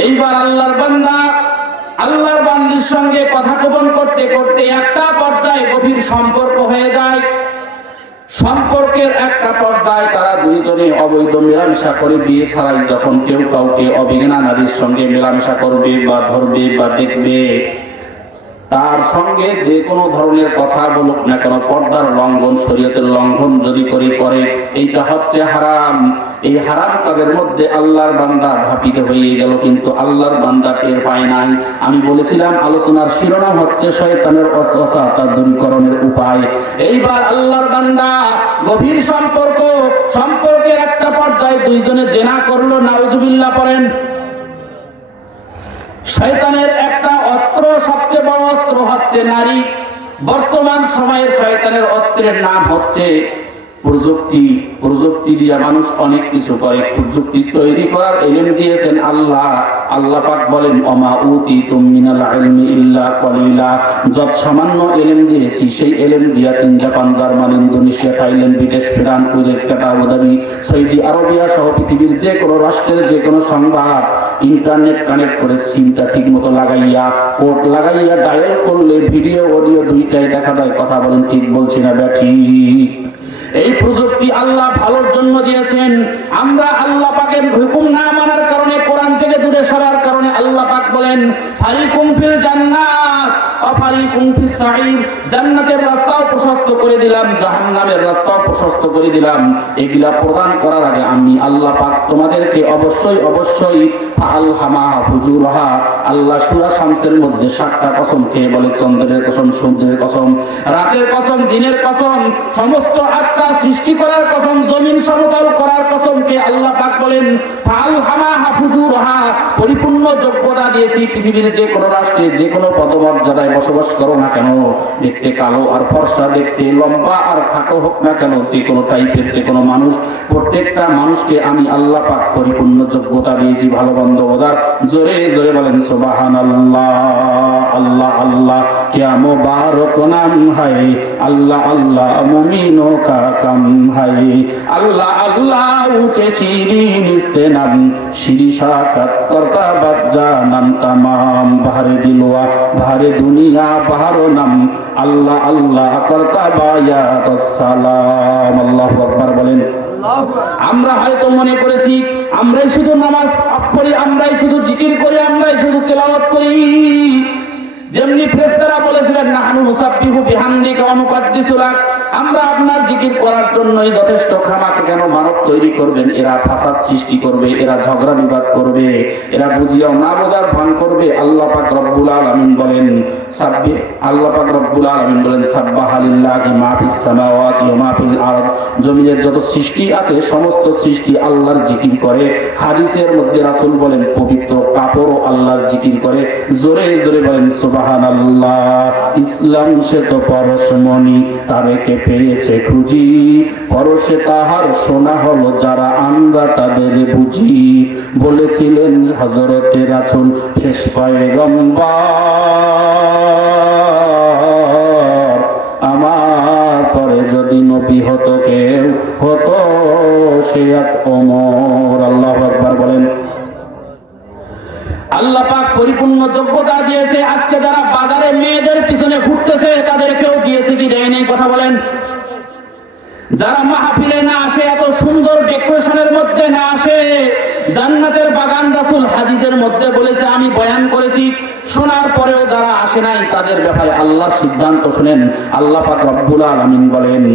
এইবার আল্লাহর বান্দা আল্লাহর বান্দির সঙ্গে কথা গোপন করতে করতে একটা পর্যায়ে গভীর সম্পর্ক হয়ে যায়। সম্পর্কের একটা পর্যায়ে তারা দুইজনে অবৈধ মেলামেশা করে, বিয়ে ছাড়াই যখন কেউ কাউকে অবিজ্ঞানা নারীর সঙ্গে মেলামেশা করবে বা ধরবে বা দেখবে, তার সঙ্গে যে কোনো ধরনের কথা বলুক না কেন, পর্দার লঙ্ঘন, শরীয়তের লঙ্ঘন যদি করে এইটা হচ্ছে হারাম। এই হারাম কাজের মধ্যে আল্লাহর বান্দা ধাপিত হয়ে গেল, কিন্তু আল্লাহর বান্দা টের পায় নাই। আমি বলেছিলাম আলোচনার শিরোনাম হচ্ছে শয়তানের ওয়াসওয়াসা তা দূরীকরণের উপায়। এইবার আল্লাহর বান্দা গভীর সম্পর্কের একটা পর্যায়ে দুইজনে জেনা করলো, নাউজুবিল্লাহ পড়েন। শয়তানের একটা অস্ত্র, সবচেয়ে বড় অস্ত্র হচ্ছে নারী। বর্তমান সময়ের শয়তানের অস্ত্রের নাম হচ্ছে প্রযুক্তি দিয়ে মানুষ অনেক কিছু করে। প্রযুক্তি তৈরি করার ইলম দিয়েছেন আল্লাহ। আল্লাহ পাক বলেন ওমা উতিতুম মিনাল ইলমি ইল্লা কলিলা, যত সামান্য ইলম দিয়েছি সেই ইলম দিয়া জাপান, জার্মানি, ইন্দোনেশিয়া, থাইল্যান্ড, বিদেশ, ফ্রান্স, কুয়েত, কাতার, আবুধাবি, সৌদি আরবিয়া সহ পৃথিবীর যে কোনো রাষ্ট্রের যে কোনো সংবাদ ইন্টারনেট কানেক্ট করে সিমটা ঠিক মতো লাগাইয়া, কোড লাগাইয়া ডায়াল করলে ভিডিও অডিও দুইটাই দেখা যায়। কথা বলেন ঠিক বলছি না ব্যাঠিক? এই প্রযুক্তি আল্লাহ ভালোর জন্য দিয়েছেন। আমরা আল্লাহ পাকের হুকুম না মানার কারণে, কোরআন থেকে দূরে সরার কারণে আল্লাহ পাক বলেন ফারিকুম ফিল জান্নাত ওয়া ফারিকুম ফিস সাঈর, জান্নাতের রাস্তাও প্রশস্ত করে দিলাম, জাহান্নামের রাস্তাও প্রশস্ত করে দিলাম। এগুলা প্রদান করার আগে আমি আল্লাহ পাক তোমাদেরকে অবশ্যই ফাআলহামাহা ফুজুরহা, আল্লাহ সূরা শামসের মধ্যে 7টা কসম খেয়ে বলে, চন্দ্রের কসম, সূর্যের কসম, রাতের কসম, দিনের কসম, সমস্ত আত্মা সৃষ্টি করার কসম, জমিন সমতল করার কসমকে আল্লাহ পাক বলেন ফাআলহামাহা ফুজুরহা, পরিপূর্ণ যোগ্যতা দিয়েছি। পৃথিবীর যে কোনো রাষ্ট্রে যে কোনো পদমর্যাদায় বসবাস করো না কেন, দেখতে কালো আর ফর্সা, দেখতে লম্বা আর খাটো হোক না কেন, যে কোনো টাইপের যে কোনো মানুষ, প্রত্যেকটা মানুষকে আমি আল্লাহ পাক পরিপূর্ণ যোগ্যতা দিয়েছি। ভালো বন্ধ বাজার, জোরে জোরে বলেন সুবহানাল্লাহ। আল্লাহ আল্লাহ क्या मुबारक नाम है, अल्लाह अल्लाह मुमिनों का कम है, अल्लाह अल्लाह ऊंचे शिरीन इस्ते नाम, शिरी शाकत करता बच्चा नाम तमाम, बाहरे दिलवा बाहरे दुनिया बाहरो नाम, अल्लाह अल्लाह करता बायात सलाम। अल्लाहु আকবার বলেন। আমরা হয়তো মনে করেছি আমরাই শুধু নামাজ পড়ি, আমরাই শুধু জিকির করি, আমরাই শুধু তেলাওয়াত করি। যেমনি ফেরেশতারা বলেছিলেন নাহনু নুসাব্বিহু বিহামদিকা ওয়া নুকাদ্দিসু লাক, আমরা আপনার জিকির করার জন্যই যথেষ্ট। খামাকে কেন মানব তৈরি করবেন? এরা ফাসাদ সৃষ্টি করবে, এরা ঝগড়া বিবাদ করবে, এরা বুঝিয়াও না বোঝার ভান করবে। আল্লাহ পাক রব্বুল আলামিন বলেন সাব্বাহা লিল্লাহি মা ফিস সামাওয়াতি ওয়া মা ফিল আরদ, জমিনের যত সৃষ্টি আছে সমস্ত সৃষ্টি আল্লাহর জিকির করে। হাদিসের মধ্যে রাসূল বলেন পবিত্র কাপড়ও আল্লাহর জিকির করে। জোরে জোরে বলেন সুবহানাল্লাহ। ইসলাম সে তো পরশমণি, তারেকে পেয়েছে খুঁজি, পরশে তাহার সোনা হলো যারা আমরা তাদের বুঝি, বলেছিলেন হযরতে রাসূল শেষ পয়গম্বর, আমার পরে যদি নবী হতো কেউ হতো সে এক ওমর। আল্লাহু আকবার বলেন। আল্লাহ পাক পরিপূর্ণ যোগ্যতা দিয়েছে। আজকে যারা বাজারে মেয়েদের পিছনে ঘুরতেছে তাদেরকেও দিয়েছে কি দেয়নি? কথা বলেন। যারা মাহফিলে না আসে, এত সুন্দর ডেকোরেশনের মধ্যে না আসে, জান্নাতের বাগান রাসূল হাদিসের মধ্যে বলেছে, আমি বয়ান করেছি, শোনার পরেও যারা আসে নাই তাদের ব্যাপারে আল্লাহর সিদ্ধান্ত শুনেন। আল্লাহ পাক রব্বুল আলামিন বলেন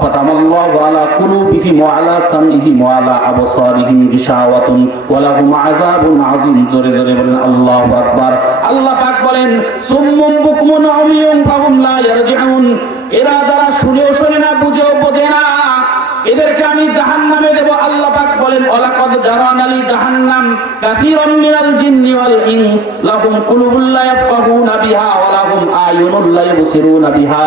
খতামাল্লাহু আলা কুলুবিহিম ওয়া আলা সামইহিম ওয়া আলা আবসারিহিম গিশাওয়াতুন ওয়া লাহুম আযাবুন আযীম। জোরে জোরে বলেন আল্লাহু আকবার। আল্লাহ পাক বলেন সুম্মুম বুকমুন উমিয়ুন ফাহুম লা ইয়ারজিউন, এরা যারা শুনেও শোনে না, বুঝেও বোঝে না, এদেরকে আমি জাহান্নামে দেব। আল্লাহ পাক বলেন ওয়ালাকাদ জারানা লি জাহান্নাম কাসীরাম মিনাল জিন্নি ওয়াল ইনস লাহুম কুলুবুল লা ইয়াফকাহুনা বিহা ওয়া লাহুম আয়ুনুল লা ইবসিরুনা বিহা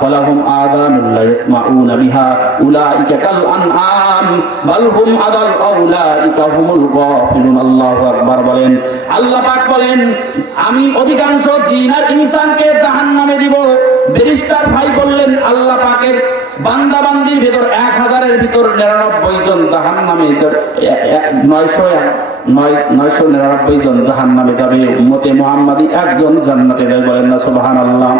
ওয়া লাহুম আযানুল লা ইয়াসমাউনা বিহা উলাইকা কাল আনআম বাল হুম আদাল উলাইকা হুমুল গাফিলুন। আল্লাহু আকবার বলেন। আল্লাহ পাক বলেন আমি অধিকাংশ জিন আর ইনসানকে জাহান্নামে দিব। ব্যারিস্টার ভাই বললেন আল্লাহ পাকের বান্দা বান্দির ভিতর 1000-এর ভিতর 99 জন জাহান্নামে, 999 জন জাহান্নামে যাবে। উম্মতে মুহাম্মাদি একজন জান্নাতে যাবে। বলেন না সুবহানাল্লাহ।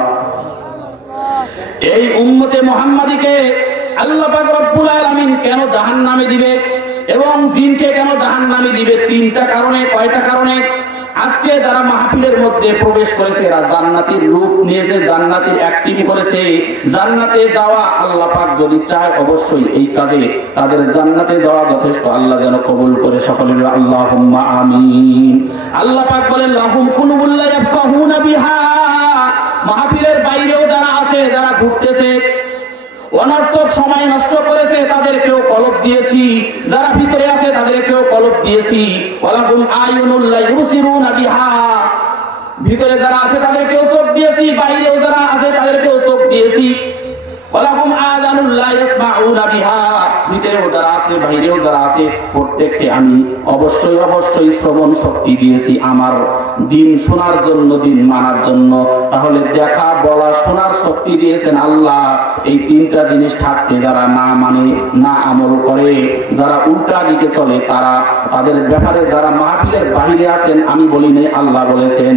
এই উম্মতে মুহাম্মাদিকে আল্লাহ পাক রব্বুল আলামিন কেন জাহান্নামে দিবে এবং জিনকে কেন জাহান্নামে দিবে? 3টা কারণে। কয়টা কারণে? আজকে যারা মাহফিলের মধ্যে প্রবেশ করেছে এরা জান্নাতের রূপ নিয়েছে, জান্নাতের অ্যাক্টিং করেছে, জান্নাতে যাওয়া আল্লাহ পাক যদি চায় অবশ্যই এই কাজে তাদের জান্নাতে যাওয়া যথেষ্ট। আল্লাহ যেন কবুল করে, সকলে আল্লাহুম্মা আমিন। আল্লাহ পাক বলেন লাহুম কুলুবুল লা ইয়াফকাহুনা বিহা। মাহফিলের বাইরেও যারা আছে, যারা ঘুরতেছে, অনর্থক সময় নষ্ট করেছে, তাদেরকেও কলব দিয়েছি। যারা ভিতরে আছে তাদেরকেও কলব দিয়েছি। ওয়ালাহুম আয়ুনুল লা ইউসিরুনা বিহা। ভিতরে যারা আছে তাদেরকেও চোখ দিয়েছি, বাইরেও যারা আছে তাদেরকেও চোখ দিয়েছি। ওয়ালাহুম আযানুল লা ইয়াসমাউনা বিহা। ভিতরেও যারা আছে বাইরেও যারা আছে প্রত্যেককে আমি অবশ্যই অবশ্যই শ্রবণ শক্তি দিয়েছি আমার দিন শোনার জন্য, দিন মানার জন্য। তাহলে দেখা, বলা, শোনার শক্তি দিয়েছেন আল্লাহ। এই তিনটা জিনিস থাকতে যারা না মানে, না আমল করে, যারা উল্টা দিকে চলে, তাদের ব্যাপারে যারা মাহফিলের বাহিরে আছেন, আমি বলি নাই, আল্লাহ বলেছেন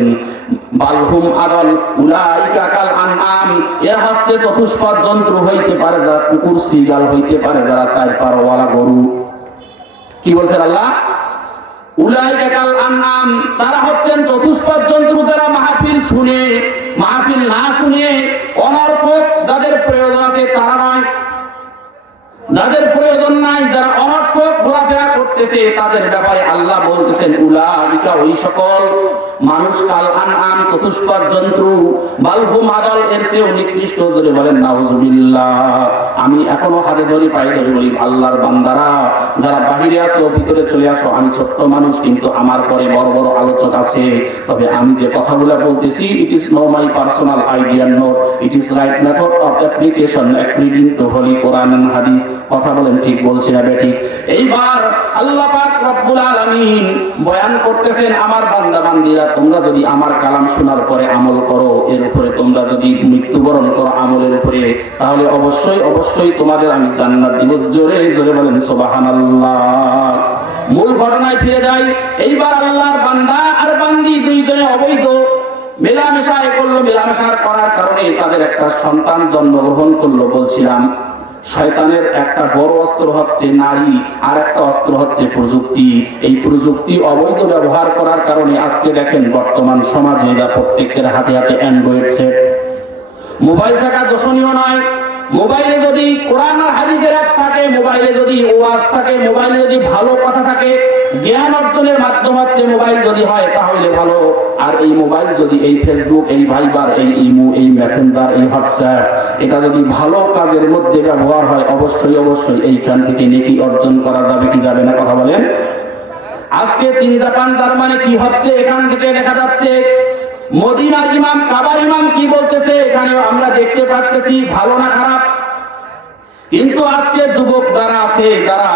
বালহুম আদাল উলাইকা কাল আনআম। এরা হচ্ছে চতুষ্পদ জন্তু হইতে পারে, যারা কুকুর, শ্রীগাল হইতে পারে, যারা চার পাওয়ালা গরু। কি বলছেন আল্লাহ? উলাইকা কাল আনআম, তারা হচ্ছেন চতুষ্পদ জন্তু। যারা মাহফিল শুনে, মাহফিল না শুনে অনর্থক যাদের প্রয়োজন আছে তারা নয়, যাদের প্রয়োজন নাই, যারা অনর্থক ঘোরাফেরা করতেছে তাদের ব্যাপারে আল্লাহ বলতেছেন উলাইকা, ওই সকল মানুষ কাল আনআম, চতুষ্পদ জন্তু, বালহুম আদাল, এর চেয়েও নিকৃষ্ট। জোরে বলেন নাউজুবিল্লাহ। আমি এখনো হাতে ধরি, পায়ে ধরি, বলি আল্লাহর বান্দারা যারা বাহিরে আছো ভিতরে চলে আসো। আমি ছোট্ট মানুষ, কিন্তু আমার পরে বড় বড় আলোচক আছে। তবে আমি যে কথাগুলো বলতেছি, it is no my personal idea, note, it is right method of application according to holy Quran and hadith. কথা বলেন ঠিক বলছি না বেঠিক? এইবার আল্লাহ পাক রব্বুল আলামিন বয়ান করতেছেন, আমার বান্দা বান্দীরা তোমরা যদি আমার কালাম শোনার পরে আমল করো, এর উপরে তোমরা যদি মৃত্যুবরণ করো আমলের উপরে, তাহলে অবশ্যই অবশ্যই তোমাদের আমি জান্নাত দিব। জোরে জোরে বলেন সুবহানাল্লাহ। মূল ঘটনায় ফিরে যাই। এইবার আল্লাহর বান্দা আর বান্দি দুইজনে অবৈধ মেলামেশায় করলো। মেলামেশার করার কারণে তাদের একটা সন্তান জন্মগ্রহণ করলো। বলছিলাম শয়তানের একটা বড় অস্ত্র হচ্ছে নারী, আর একটা অস্ত্র হচ্ছে প্রযুক্তি। এই প্রযুক্তি অবৈধ ব্যবহার করার কারণে আজকে দেখেন বর্তমান সমাজে যা প্রত্যেকের হাতে হাতে অ্যান্ড্রয়েড সেট। মোবাইল থাকা দোষণীয় নয়। মোবাইলে যদি কোরআন আর হাদিসের অ্যাপ থাকে, মোবাইলে যদি ওয়াজ থাকে, মোবাইলে যদি ভালো কথা থাকে, জ্ঞান অর্জনের মাধ্যম হচ্ছে মোবাইল যদি হয় তাহলে ভালো। আর এই মোবাইল যদি, এই ফেসবুক, এই ভাইবার, এই ইমো, এই মেসেঞ্জার, এই হোয়াটসঅ্যাপ, এটা যদি ভালো কাজের মধ্যে ব্যবহার হয়, অবশ্যই অবশ্যই এইখান থেকে নেকি অর্জন করা যাবে কি যাবে না? কথা বলেন। আজকে চীন, জাপান, জার্মানি কি হচ্ছে এখান থেকে দেখা যাচ্ছে। মদিনার ইমাম, কাবার ইমাম কি বলতেছে এখানেও আমরা দেখতে পাচ্ছি, ভালো না খারাপ। কিন্তু আজকে যুবক যারা আছে, যারা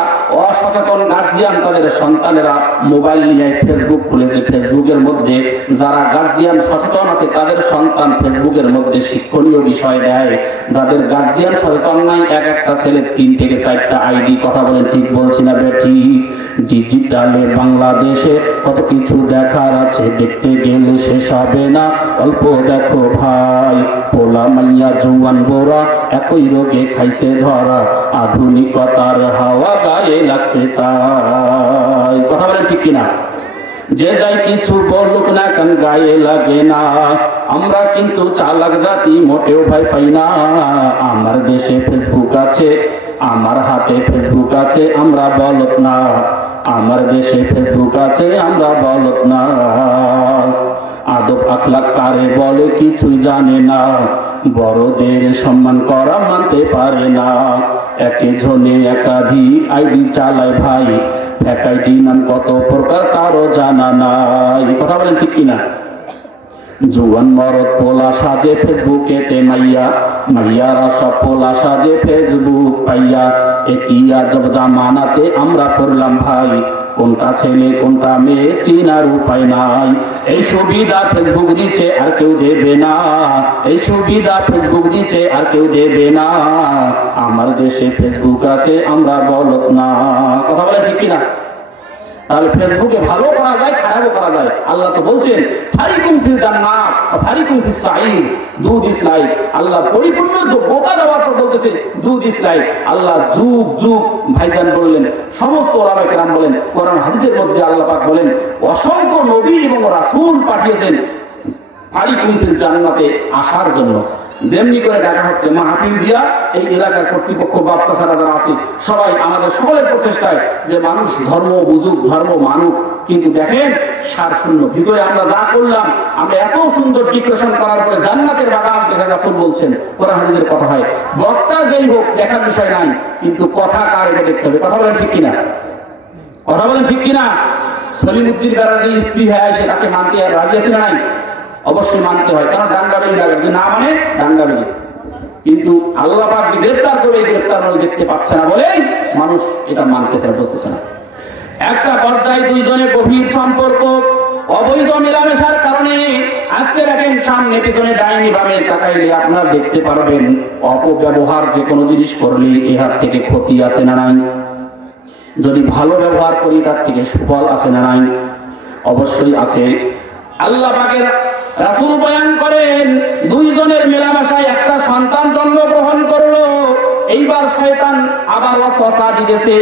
অসচেতন গার্জিয়ান, তাদের সন্তানেরা মোবাইল নিয়ে ফেসবুক খুলেছে। ফেসবুকের মধ্যে যারা গার্জিয়ান সচেতন আছে তাদের সন্তান ফেসবুকের মধ্যে শিক্ষণীয় বিষয় দেয়। যাদের গার্জিয়ান সচেতন নাই, এক একটা ছেলের 3 থেকে 4টা আইডি। কথা বলেন ঠিক বলছি না বেঠি? ডিজিটালে বাংলাদেশে কত কিছু দেখার আছে, দেখতে গেলে শেষ হবে না। অল্প দেখো ভাই, পোলা মাইয়া জওয়ান বোরা একই রোগে খাইছে ধরা, আধুনিকতার হাওয়া গায়ে লাগছে তাই। কথা বলেন ঠিক কিনা? যে যাই কিছু বলুক না কেন গায়ে লাগে না। আমরা কিন্তু চালাক জাতি, মোটেও ভয় পাই না। আমার দেশে ফেসবুক আছে, আমার হাতে ফেসবুক আছে, আমরা বলত না। আমার দেশে ফেসবুক আছে, আমরা বলত না। আদব আখলাক কারে বলে কিছুই জানে না, বড়দের সম্মান করা মানতে পারে না। একে জনে একাধিক আইডি চালায় ভাই, এক আইডি নাম কত প্রকার তারও জানা নাই। কথা বলেন ঠিক কিনা? জুয়ান মরদ পোলা সাজে ফেসবুকেতে মাইয়া, মাইয়ারা সব পোলা সাজে ফেসবুক পাইয়া। একই আজব জামানাতে আমরা পড়লাম ভাই, কোনটা ছেলে কোনটা মেয়ে চিনার উপায় নাই। এই সুবিধা ফেসবুক দিচ্ছে আর কেউ দেবে না, এই সুবিধা ফেসবুক দিচ্ছে আর কেউ দেবে না। আমার দেশে ফেসবুক আছে, আমরা বলত না। কথা বলে ঠিক কিনা? তাহলে ফেসবুকে ভালো করা যায়, খারাপও করা যায়। আল্লাহ তো বলছেন ফারিকুম ফিল জান্নাত ওয়া ফারিকুম ফিস সাঈর, ডু দিস লাইফ। আল্লাহ পরিপূর্ণ যোগ্যতা দেওয়ার পর বলতেছেন ডু দিস লাইফ। আল্লাহ যুগ যুগ ভাইজান বললেন, সমস্ত ওলামায়ে কেরাম বলেন, কোরআন হাদিসের মধ্যে আল্লাহ পাক বলেন অসংখ্য নবী এবং রাসূল পাঠিয়েছেন ফারিকুম ফিল জান্নাতে আসার জন্য। যেমনি করে ডাকা হচ্ছে মাহফিল দিয়া এই এলাকার কর্তৃপক্ষ, বাচ্চা ছাড়া যারা আছে সবাই আমাদের সকলের প্রচেষ্টায় যে মানুষ ধর্ম বুঝুক, ধর্ম মানুক। কিন্তু দেখেন সার শূন্য, ভিতরে আমরা যা করলাম, আমরা এত সুন্দর ডিক্রেশন করার পরে জান্নাতের বাগান যেটা রাসূল বলছেন, কোরআন হাদিসের কথা হয়, বক্তা যেই হোক দেখার বিষয় নাই, কিন্তু কথা কার এটা দেখতে হবে। কথা বলেন ঠিক কিনা? কথা বলেন ঠিক কিনা? সলিমুদ্দিন বেরার স্পিহা এসে তাকে মানতে আর রাজি আছে না নাই? অবশ্যই মানতে হয়, কারণ ডাঙ্গাবেরি লাগে, না মানে ডাঙ্গাবেরি। কিন্তু আল্লাহ পাক যে গ্রেফতার করবে, গ্রেফতার মানে দেখতে পাচ্ছে না বলেই মানুষ এটা মানতেছে না, বুঝতেছে না। একটা পর্যায়ে দুইজনের গভীর সম্পর্ক, অবৈধ মেলামেশার কারণে আজকে দেখেন সামনে পিছনে ডাইনি ভাবে তাকাইলে আপনার দেখতে পারবেন অপব্যবহার যে কোনো জিনিস করলে এ হাত থেকে ক্ষতি আছে না নাই? যদি ভালো ব্যবহার করি তার থেকে সুফল আছে না নাই? অবশ্যই আছে। আল্লাহ পাকের রাসূল বয়ান করেন দুইজনের মেলামেশায় একটা সন্তান জন্মগ্রহণ করলো। এইবার শয়তান আবার ওয়াসওয়াসা দিতেছে।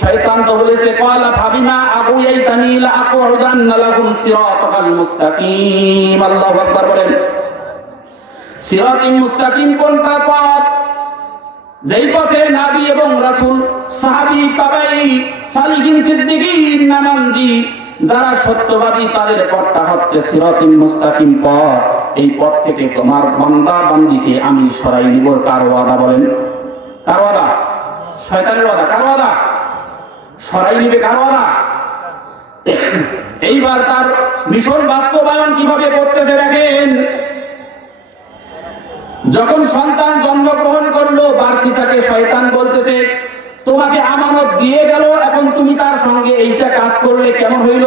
শয়তান তো বলেছে ক্বালা ফাবিমা আগুয়াইতানি লা আকুদান্না লাহুম সিরাতাল মুস্তাকিম। আল্লাহু আকবার বলেন। সিরাতুল মুস্তাকিম কোনটা পথ? যেই পথে নবী এবং রাসূল, সাহাবী, তাবেঈ, সালিহিন, সিদ্দিকীন, নামাজি যারা সত্যবাদী তাদের পথটা হচ্ছে সিরাতুল মুস্তাকিম পথ। এই পথ থেকে তোমার বান্দা বান্দীকে আমি সরাই নিব। কার ওয়াদা বলেন? কার ওয়াদা? শয়তানের ওয়াদা। কার ওয়াদা? সরাই নিবে। কার ওয়াদা? এইবার তার মিশন বাস্তবায়ন কিভাবে করতেছে দেখেন। যখন সন্তান জন্মগ্রহণ করলো, বারসিসাকে শয়তান বলতেছে তোমাকে আমানত দিয়ে গেল, এখন তুমি তার সঙ্গে এইটা কাজ করলে কেমন হইল?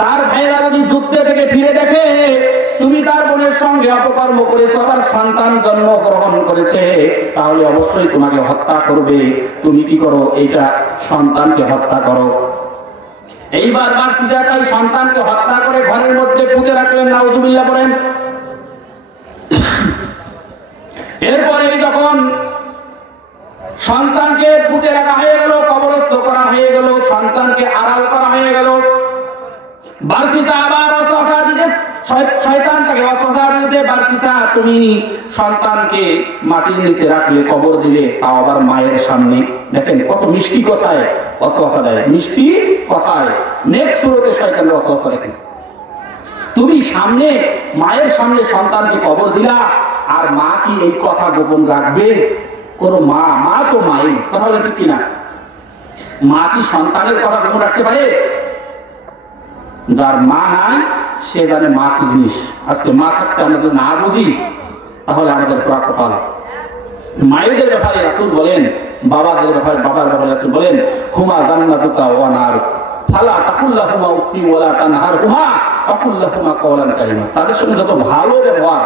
তার ভাইরা যদি যুদ্ধে থেকে ফিরে দেখে তুমি তার বোনের সঙ্গে অপকর্ম করেছো, আবার সন্তান জন্মগ্রহণ করেছে, তাহলে অবশ্যই তোমাকে হত্যা করবে। তুমি কি করো? এইটা সন্তানকে হত্যা করো। এইবার বারসিসা তাই সন্তানকে হত্যা করে ঘরের মধ্যে পুঁতে রাখলেন। নাউযুবিল্লাহ বলেন। এরপরে যখন সন্তানকে পুঁতে রাখা হয়ে গেল, কবরস্থ করা হয়ে গেল, সন্তানকে আড়াল করা হয়ে গেল, বারসিসা আবার ওয়াসওয়াসা দিতে, শয়তান তাকে ওয়াসওয়াসা দিতে, বারসিসা তুমি সন্তানকে মাটির নিচে রাখলে, কবর দিলে, তাও আবার মায়ের সামনে। দেখেন কত মিষ্টি কথায় ওয়াসওয়াসা দেয়, মিষ্টি কথায়। নেক্সট সূরাতে শয়তান ওয়াসওয়াসা দেখেন, তুমি সামনে মায়ের সামনে সন্তানকে কবর দিলা, আর মা কি এই কথা গোপন রাখবে? কোন মা, মা তো মাই। কথা বলেন ঠিক কিনা? মা কি সন্তানের কথা গোপন রাখতে পারে? যার মা নাই সে জানে মা কি জিনিস। আজকে মা থাকতে আমরা যদি না বুঝি তাহলে আমাদের পুরা কপাল। মায়েদের ব্যাপারে রাসূল বলেন, বাবাদের ব্যাপারে, বাবার ব্যাপারে রাসূল বলেন হুমা জান্নাতুকা ওয়া নার ফালা তাকুল্লাহুমা উফি ওয়ালা তানহারহুমা ওয়াকুল্লাহুমা কওলান কারীমা। তাদের সঙ্গে যত ভালো ব্যবহার,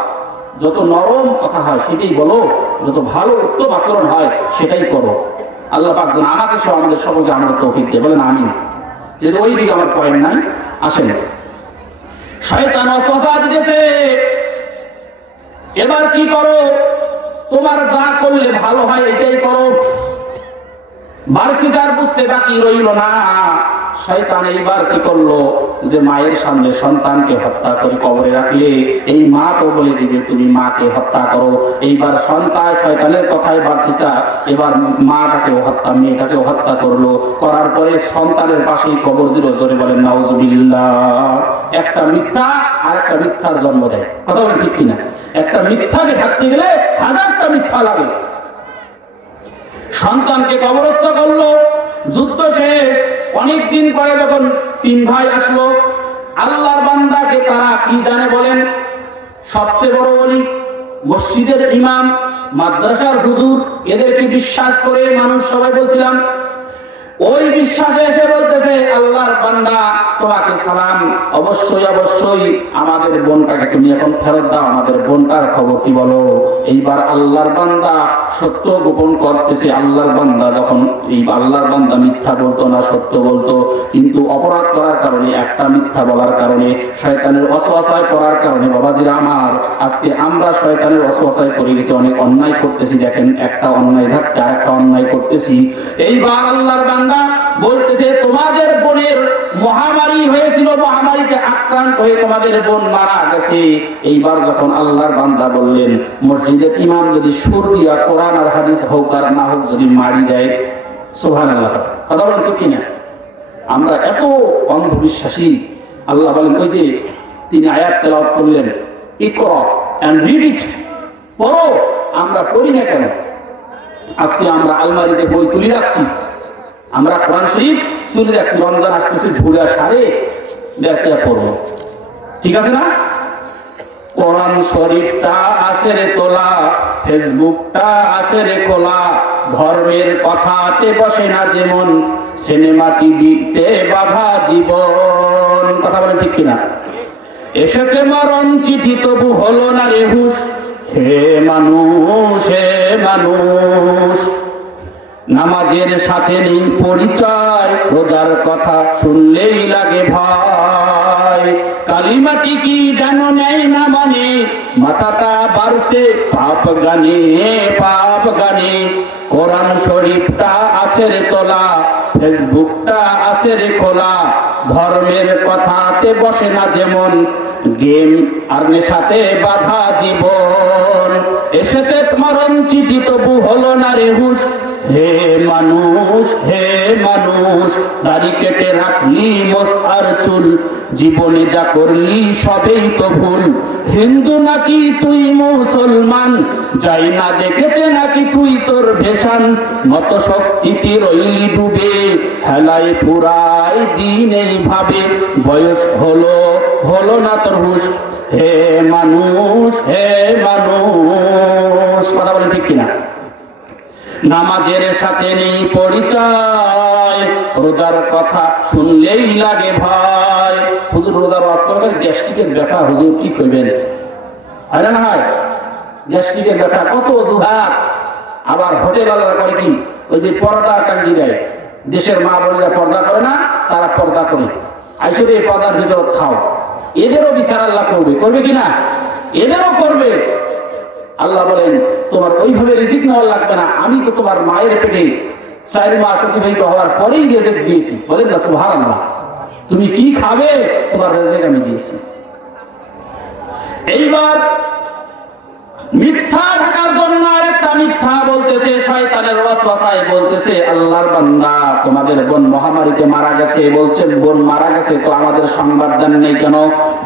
যত নরম কথা হয় সেটাই বলো, যত ভালো উত্তম আচরণ হয় সেটাই করো। আল্লাহ পাক যেন আমাকে সহ আমাদের সকলকে আমাদের তৌফিক দেয়, বলেন আমিন। যেহেতু ওই দিকে আমার পয়েন্ট নাই, আসেন। শয়তান ওয়াসওয়াসা দিতেছে, এবার কি করো? তোমার যা করলে ভালো হয় এটাই করো। বারসিসার বুঝতে বাকি রইল না। শয়তান এইবার কি করলো? যে মায়ের সামনে সন্তানকে হত্যা করে কবরে রাখলে এই মা তো বলে দিবে তুমি মাকে হত্যা করো। এইবার সন্তান শয়তানের কথায় বারসিসা এবার মাটাকেও হত্যা, মেয়েটাকেও হত্যা করলো। করার পরে সন্তানের পাশেই কবর দিল। জোরে বলেন নাউযুবিল্লাহ। একটা মিথ্যা আর একটা মিথ্যার জন্ম দেয়। কথা বলেন ঠিক কিনা? একটা মিথ্যাকে থাকতে গেলে হাজারটা মিথ্যা লাগে। সন্তানকে কবরস্থ করলো। যুদ্ধ শেষ। অনেকদিন পরে যখন তিন ভাই আসলো, আল্লাহর বান্দাকে তারা কি জানে বলেন? সবচেয়ে বড় ওলি, মসজিদের ইমাম, মাদ্রাসার হুজুর, এদেরকে বিশ্বাস করে মানুষ সবাই বলছিলাম। ওই বিশ্বাসে এসে বলতেছে আল্লাহর বান্দা তোমাকে সালাম, অবশ্যই অবশ্যই আমাদের বোনটাকে তুমি এখন ফেরত দাও, আমাদের বোনটার খবর কি বলো। এইবার আল্লাহর বান্দা সত্য গোপন করতেছে। আল্লাহর বান্দা যখন এই আল্লাহর বান্দা মিথ্যা বলতো না, সত্য বলতো, কিন্তু অপরাধ করার কারণে, একটা মিথ্যা বলার কারণে, শয়তানের ওয়াসওয়াসায় পড়ার কারণে, বাবাজিরা আমার, আজকে আমরা শয়তানের ওয়াসওয়াসায় পড়ে গেছি, অনেক অন্যায় করতেছি। দেখেন, একটা অন্যায় ধাক্কা আরেকটা অন্যায় করতেছি। এইবার আল্লাহর বান্দা বলতেছে তোমাদের বোনের মহামারী হয়েছিল, মহামারীতে আক্রান্ত হয়ে তোমাদের বোন মারা গেছে। এইবার যখন আল্লাহর বান্দা বললেন মসজিদের ইমাম যদি সুর দিয়া কোরআন আর হাদিস হোক আর না হোক যদি মারি দেয়, সুবহানাল্লাহ, কথা বলেন ঠিক কিনা? আমরা এত অন্ধবিশ্বাসী। আল্লাহ বলেন, ওই যে তিনি আয়াত তেলাওয়াত করলেন, ইকরা এন্ড রিড ইট, পড়ো। আমরা পড়ি না কেন? আজকে আমরা আলমারিতে বই তুলে রাখছি, আমরা কোরআন শরীফ তুলে রাখছি, রমজান আসতেছে, ঝুড়া সারে ব্যাখ্যা পড়বো, ঠিক আছে না? কোরআন শরীফটা আছে রে তোলা, ফেসবুকটা আছে রে খোলা, ধর্মের কথাতে বসে না যেমন, সিনেমা টিভিতে বাধা জীবন, কথা বলেন ঠিক কিনা? এসেছে মরণ চিঠি তবু হলো না রে হুঁশ, হে মানুষ হে মানুষ, নামাজের সাথে নেই পরিচয়, রোজার কথা শুনলেই লাগে ভয়, কালিমাটি কি জানো নেই না মানে, মাথাটা বাড়ছে পাপ গানে পাপ গানে, কোরআন শরীফটা আছে রে তোলা, ফেসবুকটা আছে রে খোলা, ধর্মের কথাতে বসে না যেমন, গেম আর নেশাতে বাধা জীবন, এসেছে মরণ চিঠি তবু হলো না রে হুঁশ, হে মানুষ হে মানুষ, দাড়ি কেটে রাখলি মোষ আর চুল, জীবনে যা করলি সবেই তো ভুল, হিন্দু নাকি তুই মুসলমান, যাই না দেখেছে নাকি তুই তোর ভেষান, মত শক্তিতে রইলি ডুবে, হেলায় পুরাই দিন এইভাবে, বয়স হলো হলো না তোর হুঁশ, হে মানুষ হে মানুষ, কথা বলেন ঠিক কিনা? নামাজের সাথে নেই পরিচয়, রোজার কথা শুনলেই লাগে ভয়, হুজুর রোজার ওয়াজ করবেন, গ্যাস্ট্রিকের ব্যথা, হুজুর কি করবেন? হয় না হয় গ্যাস্ট্রিকের ব্যথা, কত অজুহাত। আবার হোটেলওয়ালারা করে কি, ওই যে পর্দা টাঙ্গি দেয়, দেশের মা বোনেরা পর্দা করে না, তারা পর্দা করে, আইসরে এই পর্দার ভিতর খাও, এদেরও বিচার আল্লাহ করবে, করবে কিনা? এদেরও করবে। আল্লাহ বলেন তোমার ওইভাবে রিজিক নেওয়া লাগবে না, আমি তো তোমার মায়ের পেটে 4 মাস অতিবাহিত হওয়ার পরেই রিজিক দিয়েছি, বলেন না সুবহানাল্লাহ। তুমি কি খাবে তোমার রিজিক আমি দিয়েছি। এইবার মিথ্যা ঢাকার জন্য আরেকটা মিথ্যা বলতেছে, শয়তানের ওয়াসওয়াসায় বলতেছে আল্লাহর বান্দা তোমাদের বোন মহামারীতে মারা গেছে, বলছে বোন মারা গেছে তো আমাদের সংবাদ দেন নেই কেন?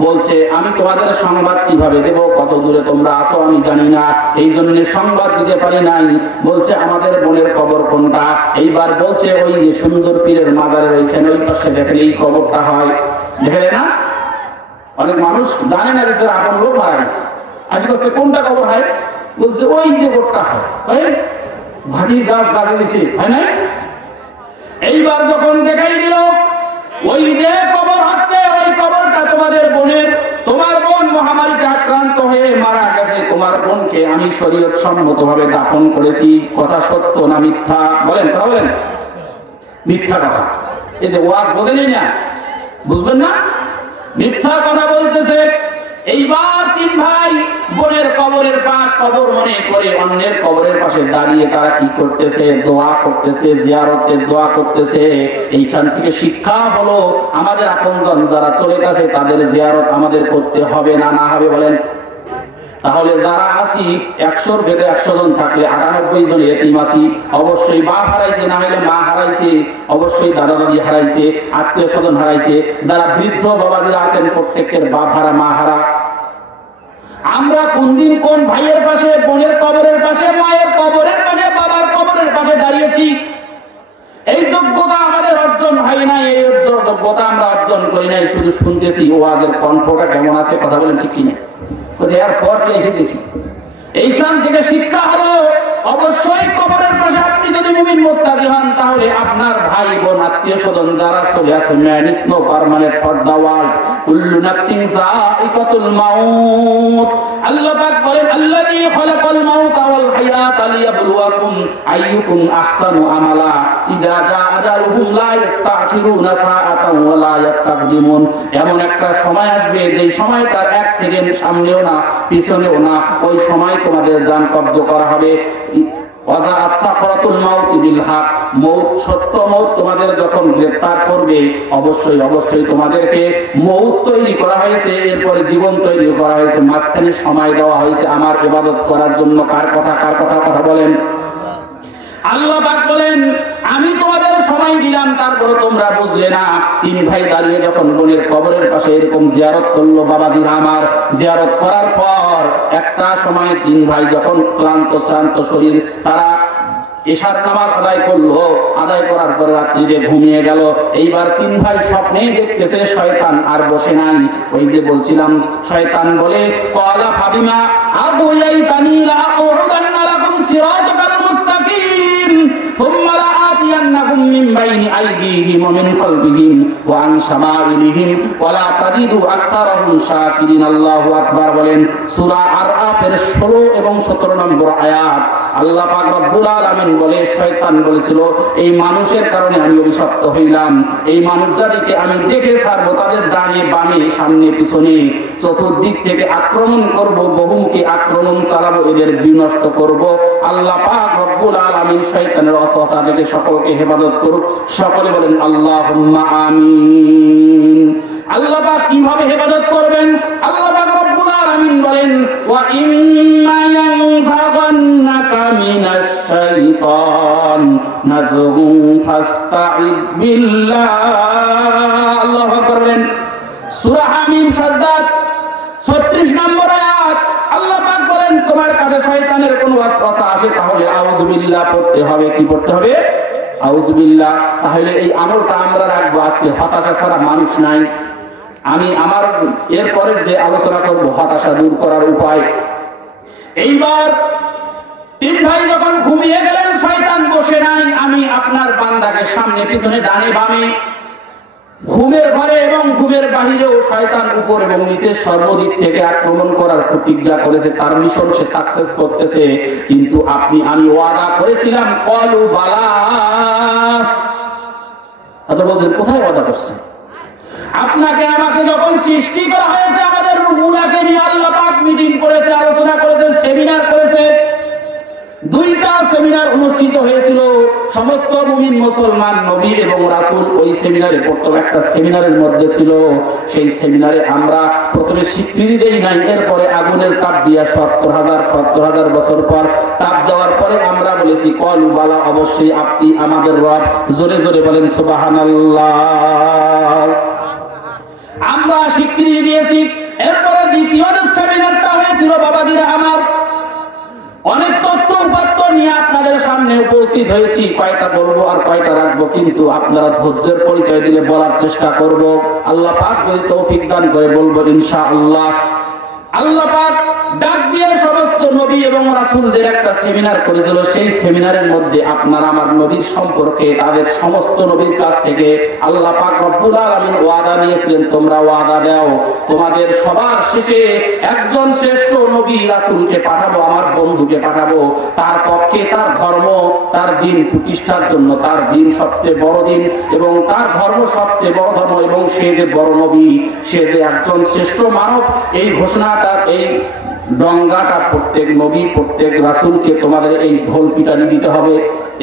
বলছে আমি তোমাদের সংবাদ কিভাবে দেব, কত দূরে তোমরা আছো আমি জানি না, এই জন্য সংবাদ দিতে পারি নাই। বলছে আমাদের বোনের কবর কোনটা? এইবার বলছে ওই যে সুন্দর পীরের মাজারের ওইখানে, ওই পাশে দেখলে এই কবরটা হয়, দেখলে না? অনেক মানুষ জানে না যে তোর আপন লোক মারা গেছে, আসে বলছে কোনটা কবর হয়? বলছে ওই যে গোটটা হয়, ভাটির গাছ গাছে গেছে, হয় না? এইবার যখন দেখাই দিল ওই যে কবর হচ্ছে, ওই কবরটা তোমাদের বোনের, তোমার বোন মহামারীতে আক্রান্ত হয়ে মারা গেছে, তোমার বোনকে আমি শরীয়ত সম্মত ভাবে দাফন করেছি, কথা সত্য না মিথ্যা? বলেন, কথা বলেন। মিথ্যা কথা। এই যে ওয়াজ বোঝেনি না, বুঝবেন না, মিথ্যা কথা বলতেছে। এইবার 3 ভাই বোনের কবরের পাশ কবর মনে করে অন্যের কবরের পাশে দাঁড়িয়ে তারা কি করতেছে? দোয়া করতেছে, জিয়ারতের দোয়া করতেছে। এইখান থেকে শিক্ষা হলো আমাদের আপনজন যারা চলে গেছে তাদের জিয়ারত আমাদের করতে হবে না, না হবে? বলেন। তাহলে যারা আসি 100-র ভেতরে 100 জন থাকলে 98 জন এতিম আসি, অবশ্যই বাপ হারাইছে, না হলে মা হারাইছে, অবশ্যই দাদা দাদি হারাইছে, আত্মীয় স্বজন হারাইছে, যারা বৃদ্ধ বাবাজিরা আছেন প্রত্যেকের বাপ হারা মা হারা। আমরা কোন দিন কোন ভাইয়ের পাশে, বোনের কবরের পাশে, মায়ের কবরের পাশে, বাবার কবরের পাশে দাঁড়িয়েছি? এই যোগ্যতা আমাদের অর্জন হয় নাই, এই যোগ্যতা আমরা অর্জন করি নাই, শুধু শুনতেছি। ওয়াজের কণ্ঠটা কেমন আছে, কথা বলেন ঠিক কিনা? এরপর এসে দেখি এইখান থেকে শিক্ষা হলো অবশ্যই কবরের পাশে আপনি যদি মুমিন মুত্তাকি হন তাহলে আপনার ভাই বোন আত্মীয় স্বজন যারা চলে আসে, man is no permanent for the world, কুল্লু নাফসিন যায়িকাতুল মাউত। আল্লাহ পাক বলেন আল্লাযী খালাকাল মাউতা ওয়াল হায়াতা লিয়াবলুয়াকুম আইয়ুকুম আহসানু আমালা ইযা জাআ আজালুহুম লা ইস্তাখিরুনা সাআতান ওয়া লা ইস্তাকদিমুন। এমন একটা সময় আসবে যেই সময় তার এক সেকেন্ড সামনেও না পিছনেও না, ওই সময় তোমাদের জান কবজ করা হবে। ওয়াজাআত সাকরাতুল মাউত বিল হক, মউত সত্য মউত তোমাদের যখন গ্রেফতার করবে অবশ্যই অবশ্যই তোমাদেরকে মউত তৈরি করা হয়েছে, এরপরে জীবন তৈরি করা হয়েছে, মাঝখানে সময় দেওয়া হয়েছে আমার ইবাদত করার জন্য। কার কথা বলেন? আল্লাহ পাক বলেন আমি তোমাদের সময় দিলাম, তারপরে তোমরা বুঝলে না। তিন ভাই দাঁড়িয়ে যখন বোনের কবরের পাশে এরকম জিয়ারত করলো বাবাজিরা আমার, জিয়ারত করার পর একটা সময় তিন ভাই যখন ক্লান্ত শ্রান্ত শরীর, তারা এশার নামাজ আদায় করলো, আদায় করার পরে রাত্রিতে ঘুমিয়ে গেল। এইবার তিন ভাই স্বপ্নে দেখতেছে শয়তান আর বসে নাই। ওই যে বলছিলাম শয়তান বলে ক্বালা ফাবিমা আগুয়াইতানি লা আকুদান্না লাকুম সিরাতাল মুস্তাকিম থুম্মা লা আতিয়ান্নাকুম মিন বাইনি আইদিহিম ওয়া মিন খালফিহিম ওয়া আন শামাইলিহিম ওয়া লা তাজিদু আকতারাহুম শাকিরিন। আল্লাহু আকবার বলেন। সূরা আরআফের 16 এবং 17 নম্বর আয়াত। আল্লাহ পাক রব্বুল আলামিন বলে শয়তান বলেছিল এই মানুষের কারণে আমি অভিশপ্ত হইলাম, এই মানুষ জাতিকে আমি দেখে ছাড়বো, তাদের ডানে বামে সামনে পিছনে চতুর্দিক থেকে আক্রমণ করব, বহুমুখী আক্রমণ চালাবো, এদের বিনষ্ট করব। আল্লাহ পাক রব্বুল আলামিন শয়তানের ওয়াসওয়াসা থেকে সকলকে হেফাজত করুক। সকলে বলেন আল্লাহুম্মা আমিন। আল্লাহ পাক কিভাবে হেফাজত করবেন? আল্লাহ পাক রব্বুল আলামিন বলেন ওয়া ইম্মা ইয়ানফাগান্নাকা মিনাশ শাইতান নাযগুন ফাস্তাইদ বিল্লাহ। আল্লাহু আকবার বলেন। সূরা হামিম সাদ্দাত 36 নম্বর আয়াত। আল্লাহ পাক বলেন তোমার কাছে শয়তানের কোনো ওয়াসওয়াসা আসে তাহলে আউযু বিল্লাহ পড়তে হবে। কি পড়তে হবে? আউযু বিল্লাহ। তাহলে এই আমলটা আমরা রাখবো। আজকে হতাশা ছাড়া মানুষ নাই। আমি আমার এরপরের যে আলোচনা করব হতাশা দূর করার উপায়। এইবার তিন ভাই যখন ঘুমিয়ে গেলেন শয়তান বসে নাই। আমি আপনার বান্দাকে সামনে পিছনে ডানে বামে ঘুমের ঘরে এবং ঘুমের বাহিরেও শয়তান উপর এবং নিচে সর্বদিক থেকে আক্রমণ করার প্রতিজ্ঞা করেছে, তার মিশন সে সাকসেস করতেছে। কিন্তু আপনি আমি ওয়াদা করেছিলাম কলু বালা। আচ্ছা বলছেন কোথায় ওয়াদা করছেন? আপনাকে আমাকে যখন সৃষ্টি করা হয়েছে আমাদের রূহগুলোকে নিয়ে আল্লাহ পাক মিটিং করেছে, আলোচনা করেছে, সেমিনার করেছে। দুইটা সেমিনার অনুষ্ঠিত হয়েছিল। সমস্ত মুমিন মুসলমান নবী এবং রাসূল ওই সেমিনারে পড়তো। একটা সেমিনারের মধ্যে ছিল, সেই সেমিনারে আমরা প্রথমে স্বীকৃতি দেই নাই, এরপরে আগুনের তাপ দিয়া ৭০,০০০ বছর পর তাপ দেওয়ার পরে আমরা বলেছি কলু বালা, অবশ্যই আপনি আমাদের রব। জোরে জোরে বলেন সুবহানাল্লাহ। আমরা স্বীকৃতি দিয়েছি। এরপরে দ্বিতীয় সেমিনারটা হয়েছিল বাবাজিরা আমার, অনেক তথ্য উপাত্ত নিয়ে আপনাদের সামনে উপস্থিত হয়েছি। কয়টা বলবো আর কয়টা রাখবো, কিন্তু আপনারা ধৈর্যের পরিচয় দিলে বলার চেষ্টা করব। আল্লাহ পাক যদি তৌফিক দান করে বলবো ইনশাআল্লাহ। আল্লাহ পাক ডাক দিয়ে সমস্ত নবী এবং রাসূলদের একটা সেমিনার করেছিল। সেই সেমিনারের মধ্যে আপনার আমার নবীর সম্পর্কে তাদের সমস্ত নবীর কাছ থেকে আল্লাহ পাক রব্বুল আলামিন ওয়াদা নিয়েছিলেন, তোমরা ওয়াদা দাও তোমাদের সবার শেষে একজন শ্রেষ্ঠ নবী রাসূলকে পাঠাবো, আমার বন্ধুকে পাঠাবো, তার পক্ষে তার ধর্ম তার দিন প্রতিষ্ঠার জন্য। তার দিন সবচেয়ে বড় দিন এবং তার ধর্ম সবচেয়ে বড় ধর্ম, এবং সে যে বড় নবী, সে যে একজন শ্রেষ্ঠ মানব, এই ঘোষণাটা এই ডঙ্গাটা প্রত্যেক নবী প্রত্যেক রাসূলকে তোমাদের এই ঢোল পিটানি দিতে হবে,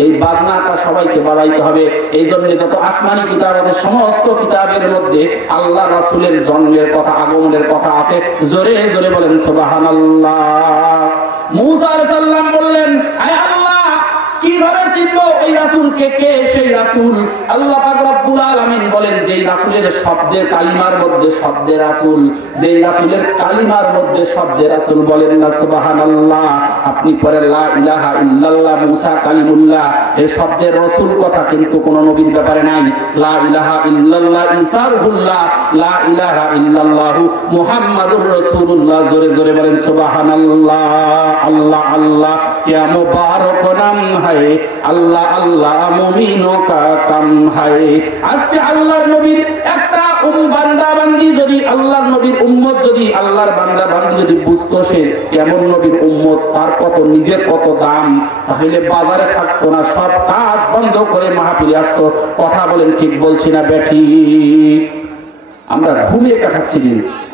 এই বাজনাটা সবাইকে বাজাইতে হবে। এই জন্য যত আসমানি কিতাব আছে সমস্ত কিতাবের মধ্যে আল্লাহ রাসূলের জন্মের কথা আগমনের কথা আছে। জোরে জোরে বলেন সুবহানাল্লাহ। মূসা আলাইহিস সালাম বললেন আয় আল্লাহ কিভাবে চিনবো ওই রাসূলকে? কে সেই রাসূল? আল্লাহ পাক রব্বুল আলামিন বলেন যেই রাসূলের শব্দের কালিমার মধ্যে শব্দে রাসূল, যেই রাসূলের কালিমার মধ্যে শব্দে রাসূল। বলেন না সুবহানাল্লাহ। আপনি পড়েন লা ইলাহা ইল্লাল্লাহ মুসা কালিমুল্লাহ, এই শব্দের রাসূল কথা কিন্তু কোন নবীর ব্যাপারে নাই। লা ইলাহা ইল্লাল্লাহ ঈসা রূহুল্লাহ, লা ইলাহা ইল্লাল্লাহ মুহাম্মাদুর রাসূলুল্লাহ। জোরে জোরে বলেন সুবহানাল্লাহ। আল্লাহ আল্লাহ क्या मुबारक नाम है আল্লাহ আল্লাহ মুমিনো কা কাম है। আজকে আল্লাহর নবীর একটা বান্দা বান্দি যদি আল্লাহর নবীর উম্মত যদি আল্লাহর বান্দা বান্দি যদি বুঝতো সে কেমন নবীর উম্মত, তার কত নিজের কত দাম, তাহলে বাজারে থাকতো না, সব কাজ বন্ধ করে মাহফিলে আসতো। কথা বলেন ঠিক বলছি না বেঠি? আমরা ঘুমিয়ে কাটাচ্ছি,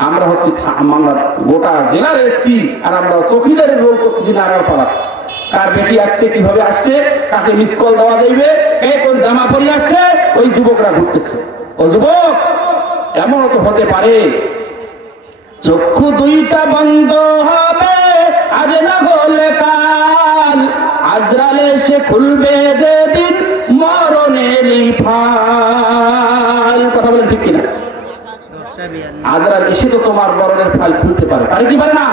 আমরা হচ্ছে আমরা গোটা জেলার এসপি আর আমরা চৌকিদারের রোল করতেছি নারায়ণপাড়া। কার বেটি আসছে, কিভাবে আসছে, কাকে মিস কল দেওয়া যাইবে, কে কোন জামা পরে আসছে, ওই যুবকরা ঘুরতেছে। ও যুবক, এমন তো হতে পারে চক্ষু দুইটা বন্ধ হবে আজ না হলে কাল, আজরাল এসে খুলবে যেদিন মরণেরই ফাল। কথা বলেন ঠিক কিনা? আজরাল এসে তো তোমার মরণের ফাল খুলতে পারে, পারে কি পারে না?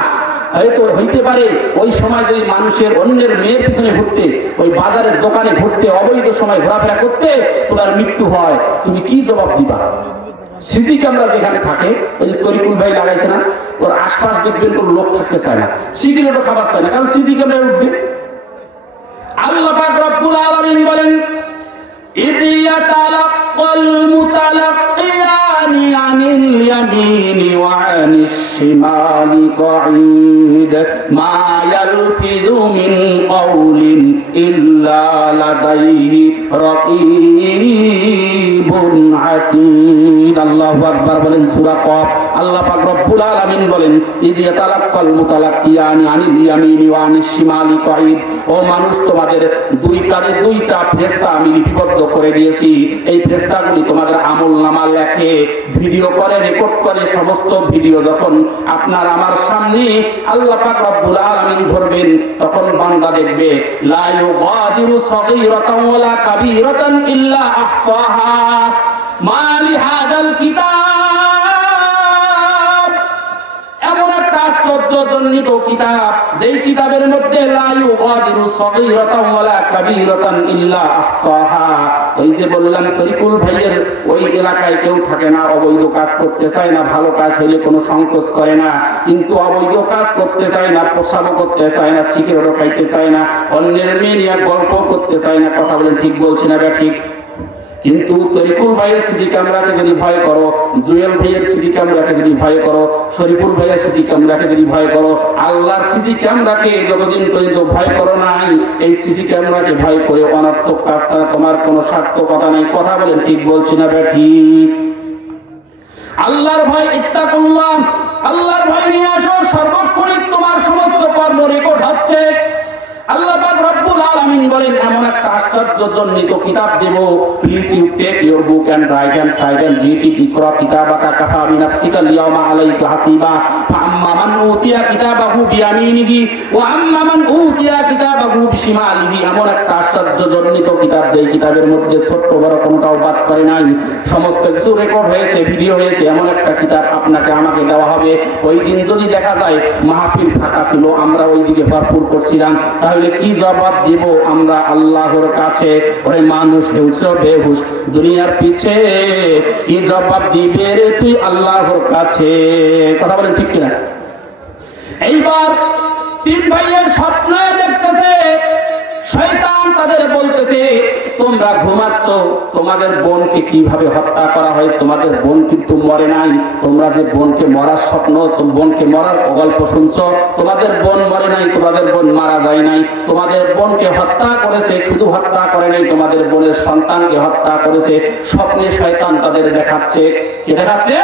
হয়তো হইতে পারে ওই সময় যদি মানুষের অন্যের মেয়ের পিছনে ঘুরতে, ওই বাজারের দোকানে ঘুরতে, অবৈধ সময় ঘোরাফেরা করতে তোমার মৃত্যু হয়, তুমি কি জবাব দিবা? সিসি ক্যামেরা যেখানে থাকে, ওই যে তরিকুল ভাই লাগাইছে না, ওর আশপাশ দেখবেন কোন লোক থাকতে চায় না, সিগারেটও খাবার চায় না, কারণ সিসি ক্যামেরা উঠবে। আল্লাহ পাক রব্বুল আলামিন বলেন إذ يتلقى المتلقيان عن اليمين وعن الشمال قعيد ما يلفظ من قول إلا لديه رقيب عتيد। আল্লাহু আকবার বলেন সূরা কফ। আল্লাহ পাক রব্বুল আলামিন বলেন إذ يتلقى المتلقيان عن اليمين وعن الشمال قعيد। ও মানুষ, তোমাদের দুই কাঁধে দুইটা ফেরেশতা আমি লিপিবদ্ধ করে দিয়েছি। এই ফেরেশতাগুলি তোমাদের আমলনামা লেখে, ভিডিও করে, রেকর্ড করে। সমস্ত ভিডিও যখন আপনার আমার সামনে আল্লাহ পাক রব্বুল আলামিন ধরবেন, তখন বান্দা দেখবে লা ইউগাদিরু সাগীরাতান ওয়ালা কাবীরাতান ইল্লা আহসাহা মা লিহাযাল কিতাব। এমন একটা আশ্চর্যজনিত কিতাব, যেই কিতাবের মধ্যে লা ইউগাদিরু সাগীরাতান ওয়ালা কাবীরাতান ইল্লা আহসাহা। ওই যে বললাম তরিকুল ভাইয়ের ওই এলাকায় কেউ থাকে না, অবৈধ কাজ করতে চায় না, ভালো কাজ হইলে কোনো সংকোচ করে না, কিন্তু অবৈধ কাজ করতে চায় না, প্রসাবও করতে চায় না, সিগারেটও খাইতে চায় না, অন্যের মেয়ে নিয়ে গল্প করতে চায় না। কথা বলেন ঠিক বলছি না ঠিক? কিন্তু তরিকুল ভাইয়ের সিসি ক্যামেরাকে যদি ভয় করো, জুয়েল ভাইয়ের সিসি ক্যামেরাকে যদি ভয় করো, শরীফুল ভাইয়ের সিসি ক্যামেরাকে যদি ভয় করো, আল্লাহর সিসি ক্যামেরাকে যতদিন পর্যন্ত ভয় করো নাই, এই সিসি ক্যামেরাকে ভয় করে অনর্থক কাজ তারা তোমার কোনো সার্থকতা নাই। কথা বলেন ঠিক বলছি না ঠিক? আল্লাহর ভয়, ইত্তাকুল্লাহ, আল্লাহর ভয় নিয়ে আসো। সর্বক্ষণিক তোমার সমস্ত কর্ম রেকর্ড হচ্ছে। আল্লাহ পাক রব্বুল আলামিন বলেন এমন একটা আশ্চর্যজনিত কিতাব দেব, please you take your book and right hand side and read it, ইকরা কিতাবাকা কাফা বিনাফসিকা আল-ইয়াওমা আলাইকা হাসিবা ফাআম্মা মান উতিয়া কিতাবাহু বিয়ামিনিহি ওয়া আম্মা মান উতিয়া কিতাবাহু বিশিমালিহি। এমন একটা আশ্চর্যজনিত কিতাব, যেই কিতাবের মধ্যে ছোট বড় কোনটাও বাদ করে নাই, সমস্ত কিছু রেকর্ড হয়েছে, ভিডিও হয়েছে। এমন একটা কিতাব আপনাকে আমাকে দেওয়া হবে। ওই দিন যদি দেখা যায় মাহফিল ফাঁকা ছিল, আমরা ওই দিকে ভরপুর করছিলাম, তাহলে কি জবাব দিব আমরা আল্লাহর কাছে? ওরে মানুষ হেউস বেহুশ দুনিয়ার পিছে, কি জবাব দিবে রে তুই আল্লাহর কাছে? কথা বলেন ঠিক কিনা? এইবার তিন ভাইয়ের স্বপ্ন দেখতেছে, শয়তান তাদের বলতেছে তোমরা ঘুমাচ্ছ, তোমাদের বোনকে কিভাবে হত্যা করা হয়, তোমাদের বোন কিন্তু মরে নাই, তোমরা যে বোনকে মরার স্বপ্ন, বোনকে মরার গল্প শুনছো, তোমাদের বোন মরে নাই, তোমাদের বোন মারা যায় নাই, তোমাদের বোনকে হত্যা করেছে, শুধু হত্যা করে নাই, তোমাদের বোনের সন্তানকে হত্যা করেছে। স্বপ্নে শয়তান তাদের দেখাচ্ছে। কি দেখাচ্ছে?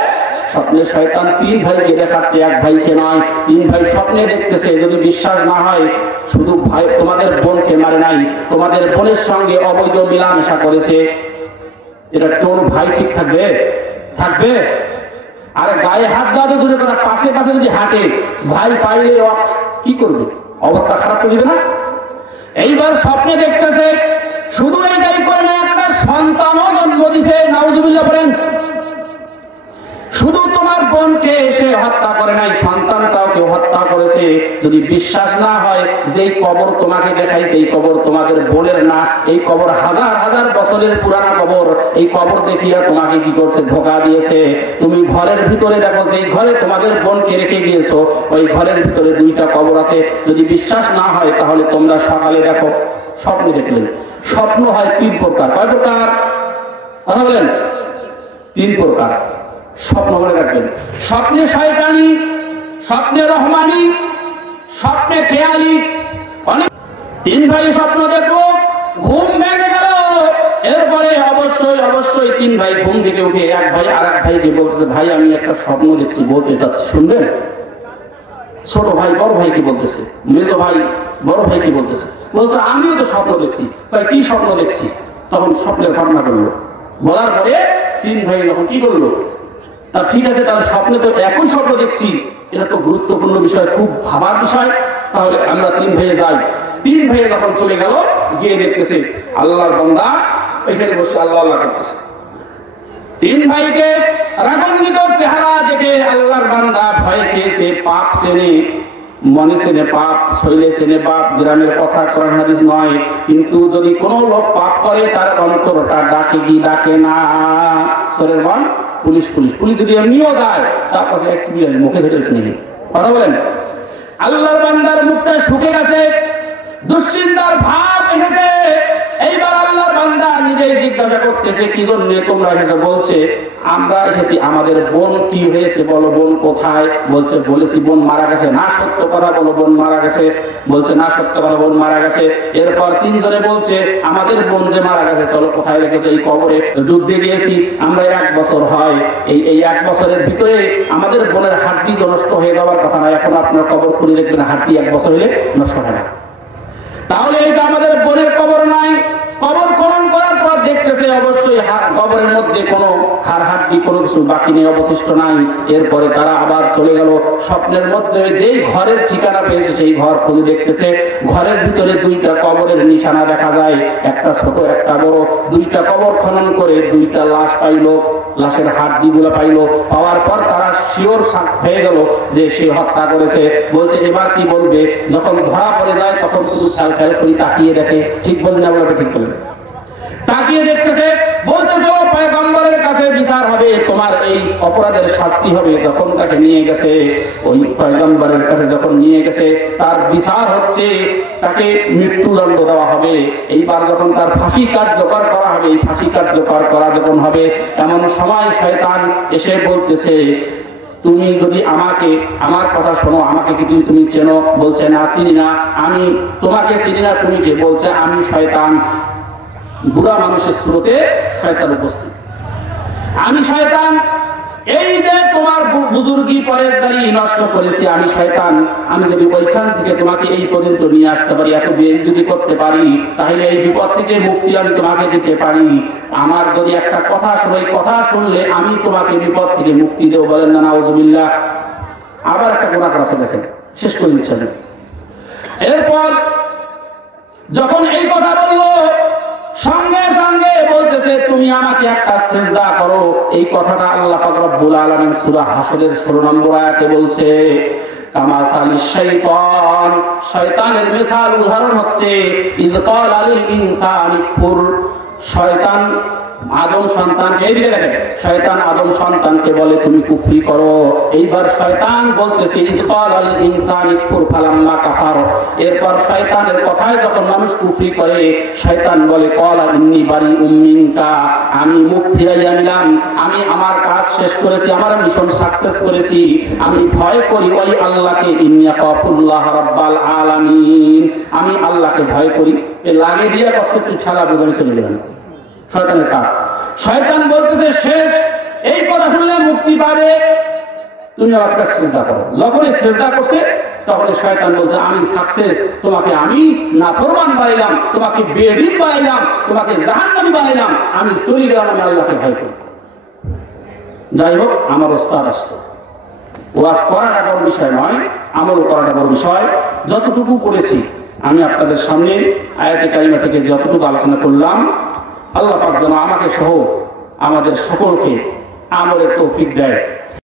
স্বপ্নে শয়তান তিন ভাইকে দেখাচ্ছে, এক ভাইকে নয়। তিন ভাই স্বপ্নে দেখতেছে। যদি বিশ্বাস না হয়, শুধু ভাই তোমাদের বোনকে মারে নাই, তোমাদের বোনের সঙ্গে অবৈধ মিলামেশা করেছে। এটা তোর ভাই ঠিক থাকবে? থাকবে? আরে গায়ে হাত দেওয়া তো দূরের কথা, পাশে পাশে যদি হাঁটে, ভাই পাইলে কি করবে? অবস্থা খারাপ করে দিবে না? এইবার স্বপ্নে দেখতেছে, শুধু এইটাই করে না, একটা সন্তানও জন্ম দিছে। নাউজুবিল্লাহ বলেন। শুধু তোমার বোনকে সে হত্যা করে নাই, সন্তানটাও কেউ হত্যা করেছে। করেছে। যদি বিশ্বাস না হয়, যেই কবর তোমাকে দেখাইছে এই কবর তোমাদের বোনের না, এই কবর হাজার হাজার বছরের পুরানা কবর। এই কবর দেখিয়া তোমাকে কি করছে? ধোঁকা দিয়েছে। তুমি ঘরের ভিতরে দেখো, যেই ঘরে তোমাদের বোনকে রেখে গিয়েছো ওই ঘরের ভিতরে 2টা কবর আছে। যদি বিশ্বাস না হয় তাহলে তোমরা সকালে দেখো। স্বপ্নে দেখলেন। স্বপ্ন হয় 3 প্রকার। কয় প্রকার? কথা বলেন। 3 প্রকার স্বপ্ন বলে রাখবেন। স্বপ্নে শয়তানি, স্বপ্নে রহমানি, স্বপ্নে খেয়ালি। অনেক 3 ভাই স্বপ্ন দেখলো, ঘুম ভেঙে গেল। এরপরে অবশ্যই 3 ভাই ঘুম থেকে উঠে এক ভাই আরেক ভাইকে বলছে, ভাই আমি একটা স্বপ্ন দেখছি, বলতে চাচ্ছি, শুনবেন? ছোট ভাই বড় ভাইকে বলতেছে, মেজো ভাই বড় ভাইকে বলতেছে, বলছে আমিও তো স্বপ্ন দেখছি। ভাই কি স্বপ্ন দেখছি? তখন স্বপ্নের ঘটনা বললো। বলার পরে 3 ভাই যখন কি বললো, তা ঠিক আছে, তাহলে স্বপ্নে তো একই স্বপ্ন দেখছি, এটা তো গুরুত্বপূর্ণ বিষয়, খুব ভাবার বিষয়, তাহলে আমরা 3 ভাইয়ে যাই। 3 ভাইয়ে যখন চলে গেল, গিয়ে দেখতেছে আল্লাহর বান্দা এখানে বসে আল্লাহ আল্লাহ করতেছে। 3 ভাইকে রাগান্বিত চেহারা দেখে আল্লাহর বান্দা ভয় খেয়েছে। পাপ চেনে, মনে চেনে পাপ, শৈলে চেনে পাপ, গ্রামের কথা কোরআন হাদিস নয়। কিন্তু যদি কোনো লোক পাপ করে তার অন্তরটা ডাকে কি ডাকে না? সরের বান পুলিশ পুলিশ পুলিশ যদি এমনিও যায়, তার কাছে একটু মুখে ধরেছে নাকি? কথা বলেন। আল্লাহর বান্দার মুখটা শুকে গেছে, দুশ্চিন্তার ভাব এসেছে। এইবার আল্লাহর বান্দা নিজেই জিজ্ঞাসা করতেছে, কি জন্য তোমরা এসেছো? বলছে আমরা এসেছি, আমাদের বোন কি হয়েছে বলো, বোন কোথায়? বলছে বলেছি বোন মারা গেছে। না সত্য কথা বলো, বোন মারা গেছে। বলছে না সত্য কথা, বোন মারা গেছে। এরপর 3 জনে বলছে আমাদের বোন যে মারা গেছে, চলো কোথায় রেখেছে? এই কবরে। যুদ্ধে গিয়েছি আমরা 1 বছর হয়, এই 1 বছরের ভিতরে আমাদের বোনের হাড্ডি তো নষ্ট হয়ে যাওয়ার কথা না, এখন আপনার কবর খুলে দেখবেন হাড্ডি 1 বছর হলে নষ্ট হয় না। তাহলে এইটা আমাদের বোনের কবর নাই। কবর খনন করার পর দেখতেছে অবশ্যই কবরের মধ্যে কোনো হাড় হাড্ডি কোনো কিছু বাকি নেই, অবশিষ্ট নাই। এরপরে তারা আবার চলে গেল। স্বপ্নের মধ্যে যেই ঘরের ঠিকানা পেয়েছে সেই ঘর খুঁজে দেখতেছে, ঘরের ভিতরে 2টা কবরের নিশানা দেখা যায়, একটা ছোট একটা বড়। 2টা কবর খনন করে 2টা লাশ পাইলো, লাশের হাড্ডি গুলো পাইলো। পাওয়ার পর তারা শিওর হয়ে গেল যে সে হত্যা করেছে। বলছে এবার কি বলবে? যখন ধরা পড়ে যায় তখন শুধু খেয়াল খেয়াল করে তাকিয়ে দেখে। ঠিক বললেন না? বলবে ঠিক বললেন। তাকিয়ে দেখতেছে, বলতে তো পয়গম্বরের কাছে বিচার হবে, তোমার এই অপরাধের শাস্তি হবে। যখন তাকে নিয়ে গেছে ওই পয়গম্বরের কাছে, যখন নিয়ে গেছে তার বিচার হচ্ছে, তাকে মৃত্যুদণ্ড দেওয়া হবে। এইবার যখন তার ফাঁসি কার্যকর করা হবে, এই ফাঁসি কার্যকর করা যখন হবে, এমন সময় শয়তান এসে বলতেছে, তুমি যদি আমাকে, আমার কথা শোনো, আমাকে কি তুমি চেনো? বলছে না চিনি না। আমি তোমাকে চিনি না, তুমি কে? বলছে আমি শয়তান। বুড়া মানুষের স্রোতে শয়তান উপস্থিত। আমি শয়তান, এই যে তোমার বুজুর্গি পরের দাড়ি নষ্ট করেছি, আমি শয়তান। আমি যদি ওইখান থেকে তোমাকে এই পর্যন্ত নিয়ে আসতে পারি, এত বিয়ে যদি করতে পারি, তাহলে এই বিপদ থেকে মুক্তি আমি তোমাকে দিতে পারি। আমার যদি একটা কথা শোনো, এই কথা শুনলে আমি তোমাকে বিপদ থেকে মুক্তি দেবো। বলেন না নাউজুবিল্লাহ। আবার একটা গুনাহ আছে, দেখেন, শেষ করে দিচ্ছেন। এরপর যখন এই কথা বললো, সঙ্গে সঙ্গে বলতেছে তুমি আমাকে একটা সিজদা করো। এই কথাটা আল্লাহ পাক রব্বুল আলামিন সূরা হাশরের 16 নম্বর আয়াতে বলছে। কামাসালিশ শাইতান, শয়তানের মিসাল উদাহরণ হচ্ছে ইয ক্বালা লিল ইনসানি কুফর। শয়তান আদম সন্তানকে, এই দিকে দেখেন, শয়তান আদম সন্তানকে বলে তুমি কুফরি করো। এইবার শয়তান বলতেছে ইয ক্বালা লিল ইনসানি কুফর ফালাম্মা কাফার। এরপর শয়তানের কথায় যখন মানুষ কুফরি করে, শয়তান বলে ক্বালা ইন্নী বারিউম মিনকা, আমি মুখ ফিরাইয়া নিলাম, আমি আমার কাজ শেষ করেছি, আমার মিশন সাকসেস করেছি, আমি ভয় করি ওই আল্লাহকে। ইন্নী আখাফুল্লাহ রাব্বাল আলামিন, আমি আল্লাহকে ভয় করি। এ লাগে দিয়ে কষ্ট ঠেলা বোঝানো চলে গেলেন শয়তানের কাজ। শয়তান বলতেছে শেষ, এই কথা শুনলে মুক্তি পাবে, তুমি আমার কাছে সিজদা করো। যখনই সিজদা করছে তখন শয়তান বলছে আমি সাকসেস, তোমাকে আমি নাফরমান বানাইলাম, তোমাকে বেঈমান বানাইলাম, তোমাকে জাহান্নামী বানাইলাম, আমি চলে গেলাম, আমি আল্লাহকে ভয় করি। যাই হোক, আমার ওস্তাদ আসতো, ওয়াজ করাটা বড় বিষয় নয়, আমল করাটা বড় বিষয়। যতটুকু করেছি আমি আপনাদের সামনে আয়াতে কারিমা থেকে যতটুকু আলোচনা করলাম, আল্লাহ পাক যেন আমাকে সহ আমাদের সকলকে আমলের তৌফিক দেয়।